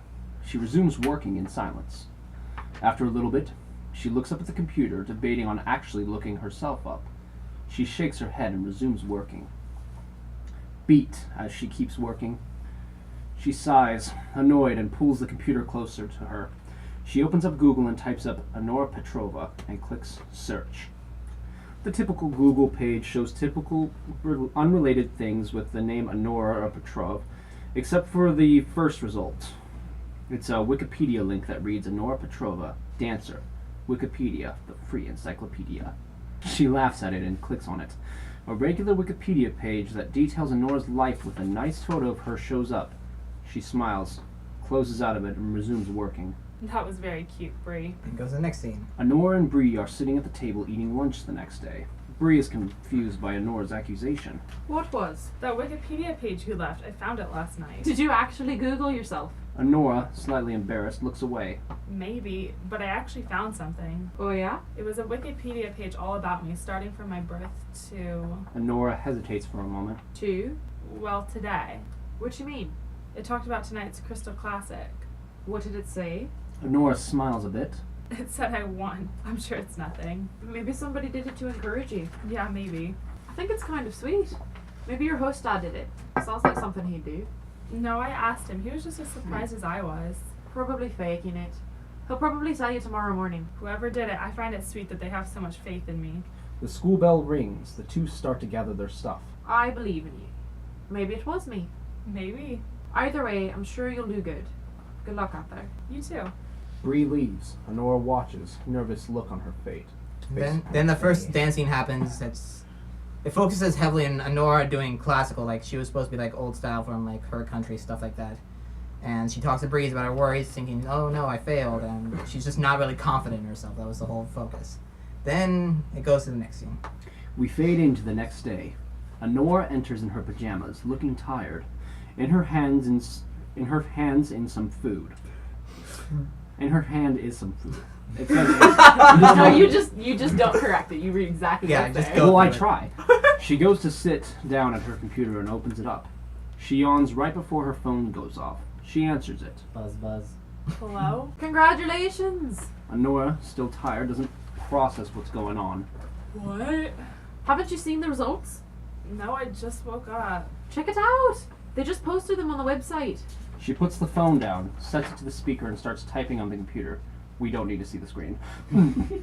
She resumes working in silence. After a little bit, she looks up at the computer, debating on actually looking herself up. She shakes her head and resumes working. Beat as she keeps working. She sighs, annoyed, and pulls the computer closer to her. She opens up Google and types up Honora Petrova and clicks search. The typical Google page shows typical unrelated things with the name Honora or Petrov, except for the first result. It's a Wikipedia link that reads Honora Petrova, dancer, Wikipedia, the free encyclopedia. She laughs at it and clicks on it. A regular Wikipedia page that details Honora's life with a nice photo of her shows up. She smiles, closes out of it, and resumes working. That was very cute, Bree. And goes to the next scene. Honora and Bree are sitting at the table eating lunch the next day. Bree is confused by Honora's accusation. What was? That Wikipedia page you left, I found it last night. Did you actually Google yourself? Honora, slightly embarrassed, looks away. Maybe, but I actually found something. Oh, yeah? It was a Wikipedia page all about me, starting from my birth to, Honora hesitates for a moment. Two? well, today. What you mean? It talked about tonight's Crystal Classic. What did it say? Honora smiles a bit. It said I won. I'm sure it's nothing. Maybe somebody did it to encourage you. Yeah, maybe. I think it's kind of sweet. Maybe your host dad did it. Sounds like something he'd do. No, I asked him. He was just as surprised as I was. Probably faking it. He'll probably tell you tomorrow morning. Whoever did it, I find it sweet that they have so much faith in me. The school bell rings. The two start to gather their stuff. I believe in you. Maybe it was me. Maybe. Either way, I'm sure you'll do good. Good luck out there. You too. Bree leaves. Honora watches, nervous look on her face. Then the first dance scene happens. It focuses heavily on Honora doing classical, like she was supposed to be like old style from like her country, stuff like that. And she talks to Breeze about her worries, thinking, "Oh no, I failed," and she's just not really confident in herself. That was the whole focus. Then it goes to the next scene. We fade into the next day. Honora enters in her pajamas, looking tired. In her hands in some food. In her hand is some food. It says, No, you just don't correct it. You read exactly Yeah, what's just there. go. well, I through it. try. She goes to sit down at her computer and opens it up. She yawns right before her phone goes off. She answers it. Buzz, buzz. Hello? Congratulations! Honora, still tired, doesn't process what's going on. What? Haven't you seen the results? No, I just woke up. Check it out! They just posted them on the website. She puts the phone down, sets it to the speaker, and starts typing on the computer. We don't need to see the screen.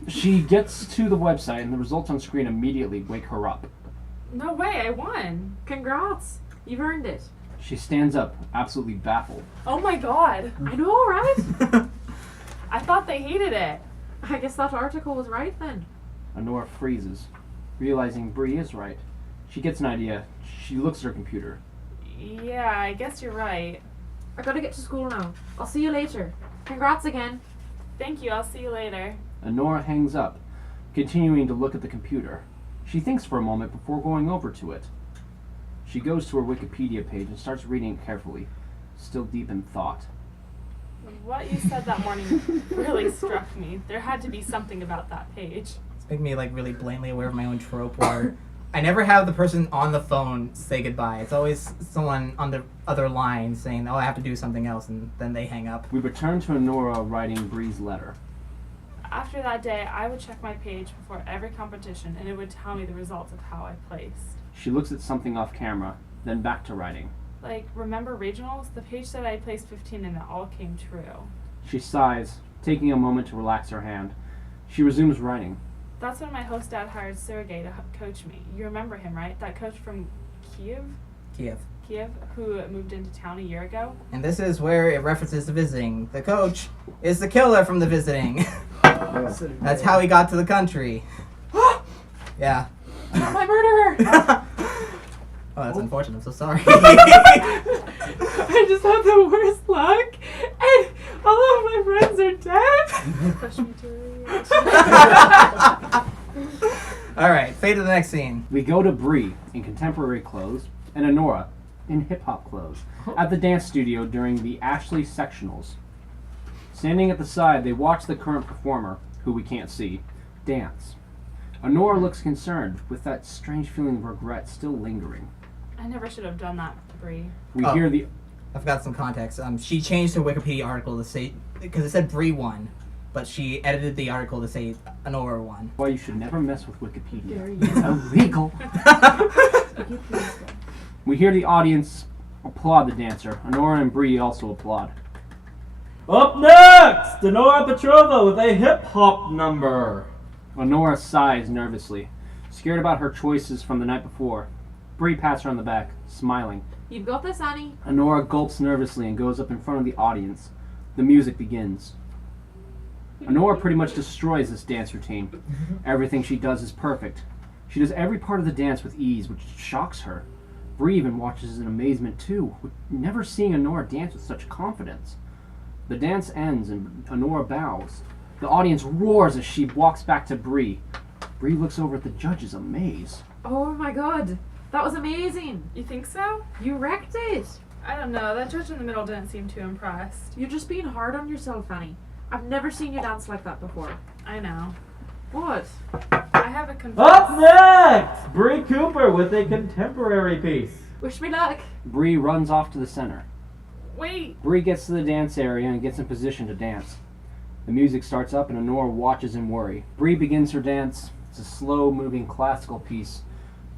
She gets to the website, and the results on screen immediately wake her up. No way, I won. Congrats! You've earned it. She stands up, absolutely baffled. Oh my god. I know, right? I thought they hated it. I guess that article was right then. Honora freezes, realizing Bree is right. She gets an idea. She looks at her computer. Yeah, I guess you're right. I gotta get to school now. I'll see you later. Congrats again. Thank you, I'll see you later. Honora hangs up, continuing to look at the computer. She thinks for a moment before going over to it. She goes to her Wikipedia page and starts reading it carefully, still deep in thought. What you said that morning really struck me. There had to be something about that page. It's making me like really blatantly aware of my own trope where I never have the person on the phone say goodbye. It's always someone on the other line saying, oh, I have to do something else, and then they hang up. We return to Honora writing Bree's letter. After that day, I would check my page before every competition, and it would tell me the results of how I placed. She looks at something off camera, then back to writing. Like, remember regionals? The page said I placed 15 and it all came true. She sighs, taking a moment to relax her hand. She resumes writing. That's when my host dad hired Sergey to coach me. You remember him, right? That coach from Kiev, who moved into town a year ago? And this is where it references to visiting. The coach is the killer from the visiting. That's how he got to the country. Yeah. Not my murderer! Oh, that's unfortunate. I'm so sorry. I just had the worst luck, and all of my friends are dead. Push me to Alright, fade to the next scene. We go to Bree in contemporary clothes and Honora in hip-hop clothes at the dance studio during the Ashley sectionals. Standing at the side, they watch the current performer, who we can't see, dance. Honora looks concerned, with that strange feeling of regret still lingering. I never should have done that, Bree. We hear the... I forgot some context. She changed her Wikipedia article to say, because it said Bree won, but she edited the article to say Honora won. Why you should never mess with Wikipedia. It's illegal. We hear the audience applaud the dancer. Honora and Bree also applaud. Up next, Honora Petrova with a hip-hop number. Honora sighs nervously, scared about her choices from the night before. Bree pats her on the back, smiling. You've got this, Annie. Honora gulps nervously and goes up in front of the audience. The music begins. Honora pretty much destroys this dance routine. Everything she does is perfect. She does every part of the dance with ease, which shocks her. Bree even watches in amazement too, never seeing Honora dance with such confidence. The dance ends and Honora bows. The audience roars as she walks back to Bree. Bree looks over at the judges, amazed. Oh my god. That was amazing. You think so? You wrecked it. I don't know. That judge in the middle didn't seem too impressed. You're just being hard on yourself, Annie. I've never seen you dance like that before. I know. What? I have a confess. Up next, Bree Cooper with a contemporary piece. Wish me luck. Bree runs off to the center. Wait. Bree gets to the dance area and gets in position to dance. The music starts up and Honora watches in worry. Bree begins her dance. It's a slow-moving classical piece.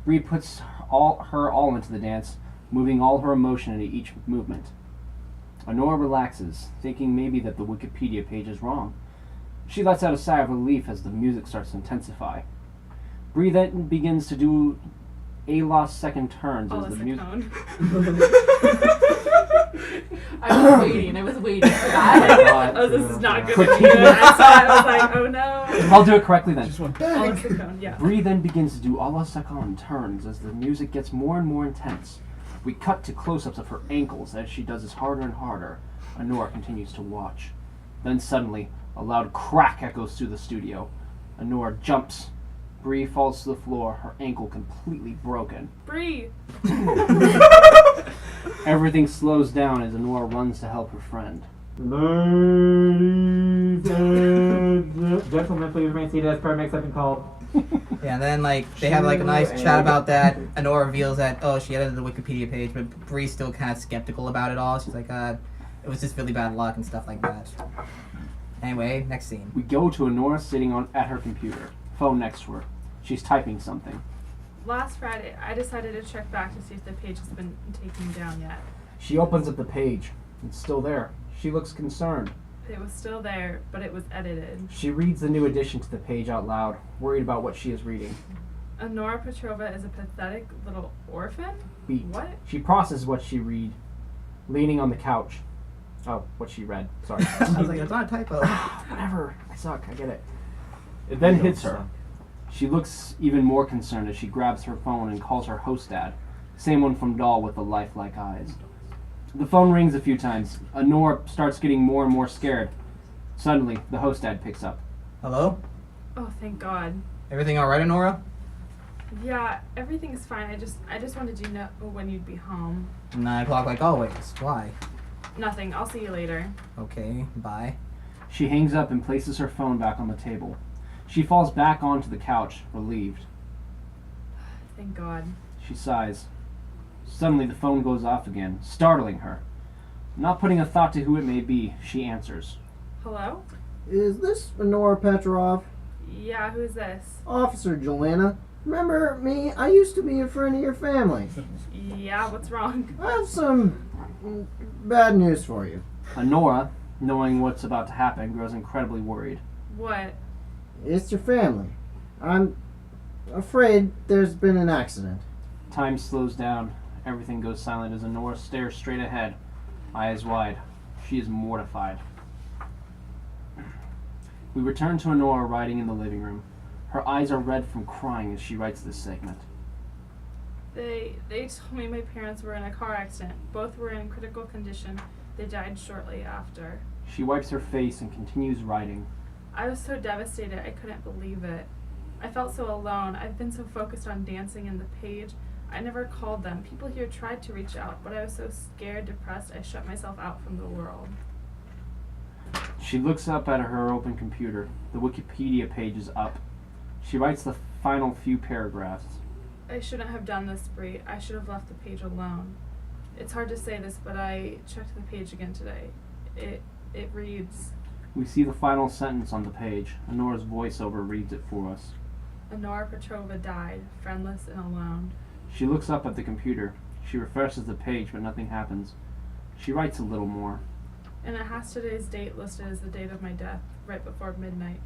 Bree puts her all into the dance, moving all her emotion into each movement. Honora relaxes, thinking maybe that the Wikipedia page is wrong. She lets out a sigh of relief as the music starts to intensify. Bree then begins to do a lost second turns as the music... I was waiting for that. Oh, this is not good. I saw it, I was like, oh no. I'll do it correctly then. Yeah. Bree then begins to do a la second turns as the music gets more and more intense. We cut to close-ups of her ankles as she does this harder and harder. Honora continues to watch. Then suddenly, a loud crack echoes through the studio. Honora jumps. Bree falls to the floor, her ankle completely broken. Bree! Everything slows down as Honora runs to help her friend. Ladies and gentlemen, please remain seated as prayer makes have been called. Yeah, and then they have a nice chat about that. Honora reveals that she edited the Wikipedia page, but Bree's still kind of skeptical about it all. She's like, it was just really bad luck and stuff like that. Anyway, next scene. We go to Honora sitting at her computer, phone next to her. She's typing something. Last Friday, I decided to check back to see if the page has been taken down yet. She opens up the page. It's still there. She looks concerned. It was still there, but it was edited. She reads the new addition to the page out loud, worried about what she is reading. Honora Petrova is a pathetic little orphan? Beat. What? She processes what she read, leaning on the couch. Oh, what she read. Sorry. I was like, it's not a typo. Whatever. I suck. I get it. It then hits her. She looks even more concerned as she grabs her phone and calls her host dad. Same one from Doll with the lifelike eyes. The phone rings a few times. Honora starts getting more and more scared. Suddenly, the host dad picks up. Hello? Oh, thank God. Everything alright, Honora? Yeah, everything's fine. I just wanted to know when you'd be home. 9 o'clock like always. Why? Nothing. I'll see you later. Okay, bye. She hangs up and places her phone back on the table. She falls back onto the couch, relieved. Thank God. She sighs. Suddenly, the phone goes off again, startling her. Not putting a thought to who it may be, she answers. Hello? Is this Honora Petrov? Yeah, who's this? Officer Joanna. Remember me? I used to be a friend of your family. Yeah, what's wrong? I have some bad news for you. Honora, knowing what's about to happen, grows incredibly worried. What? It's your family. I'm afraid there's been an accident. Time slows down. Everything goes silent as Honora stares straight ahead, eyes wide. She is mortified. We return to Honora writing in the living room. Her eyes are red from crying as she writes this segment. They told me my parents were in a car accident. Both were in critical condition. They died shortly after. She wipes her face and continues writing. I was so devastated I couldn't believe it. I felt so alone. I've been so focused on dancing and the page. I never called them. People here tried to reach out, but I was so scared, depressed, I shut myself out from the world. She looks up at her open computer. The Wikipedia page is up. She writes the final few paragraphs. I shouldn't have done this, Bree. I should have left the page alone. It's hard to say this, but I checked the page again today. It reads, We see the final sentence on the page. Honora's voiceover reads it for us. Honora Petrova died, friendless and alone. She looks up at the computer. She refreshes the page, but nothing happens. She writes a little more. And it has today's date listed as the date of my death, right before midnight.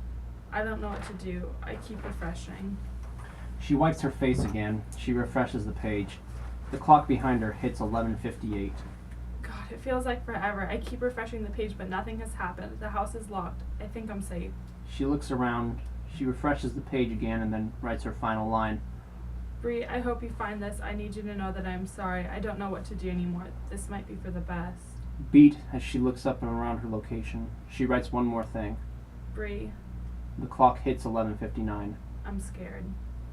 I don't know what to do. I keep refreshing. She wipes her face again. She refreshes the page. The clock behind her hits 11:58. God, it feels like forever. I keep refreshing the page, but nothing has happened. The house is locked. I think I'm safe. She looks around. She refreshes the page again and then writes her final line. Bree, I hope you find this. I need you to know that I'm sorry. I don't know what to do anymore. This might be for the best. Beat as she looks up and around her location. She writes one more thing. Bree, The clock hits 11:59. I'm scared.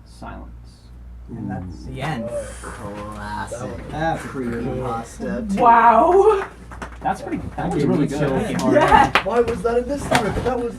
Silence. And that's the end. Classic. That's Creepypasta. Wow! That was gave really me good. chills. Yeah! Why was that in this script? That was...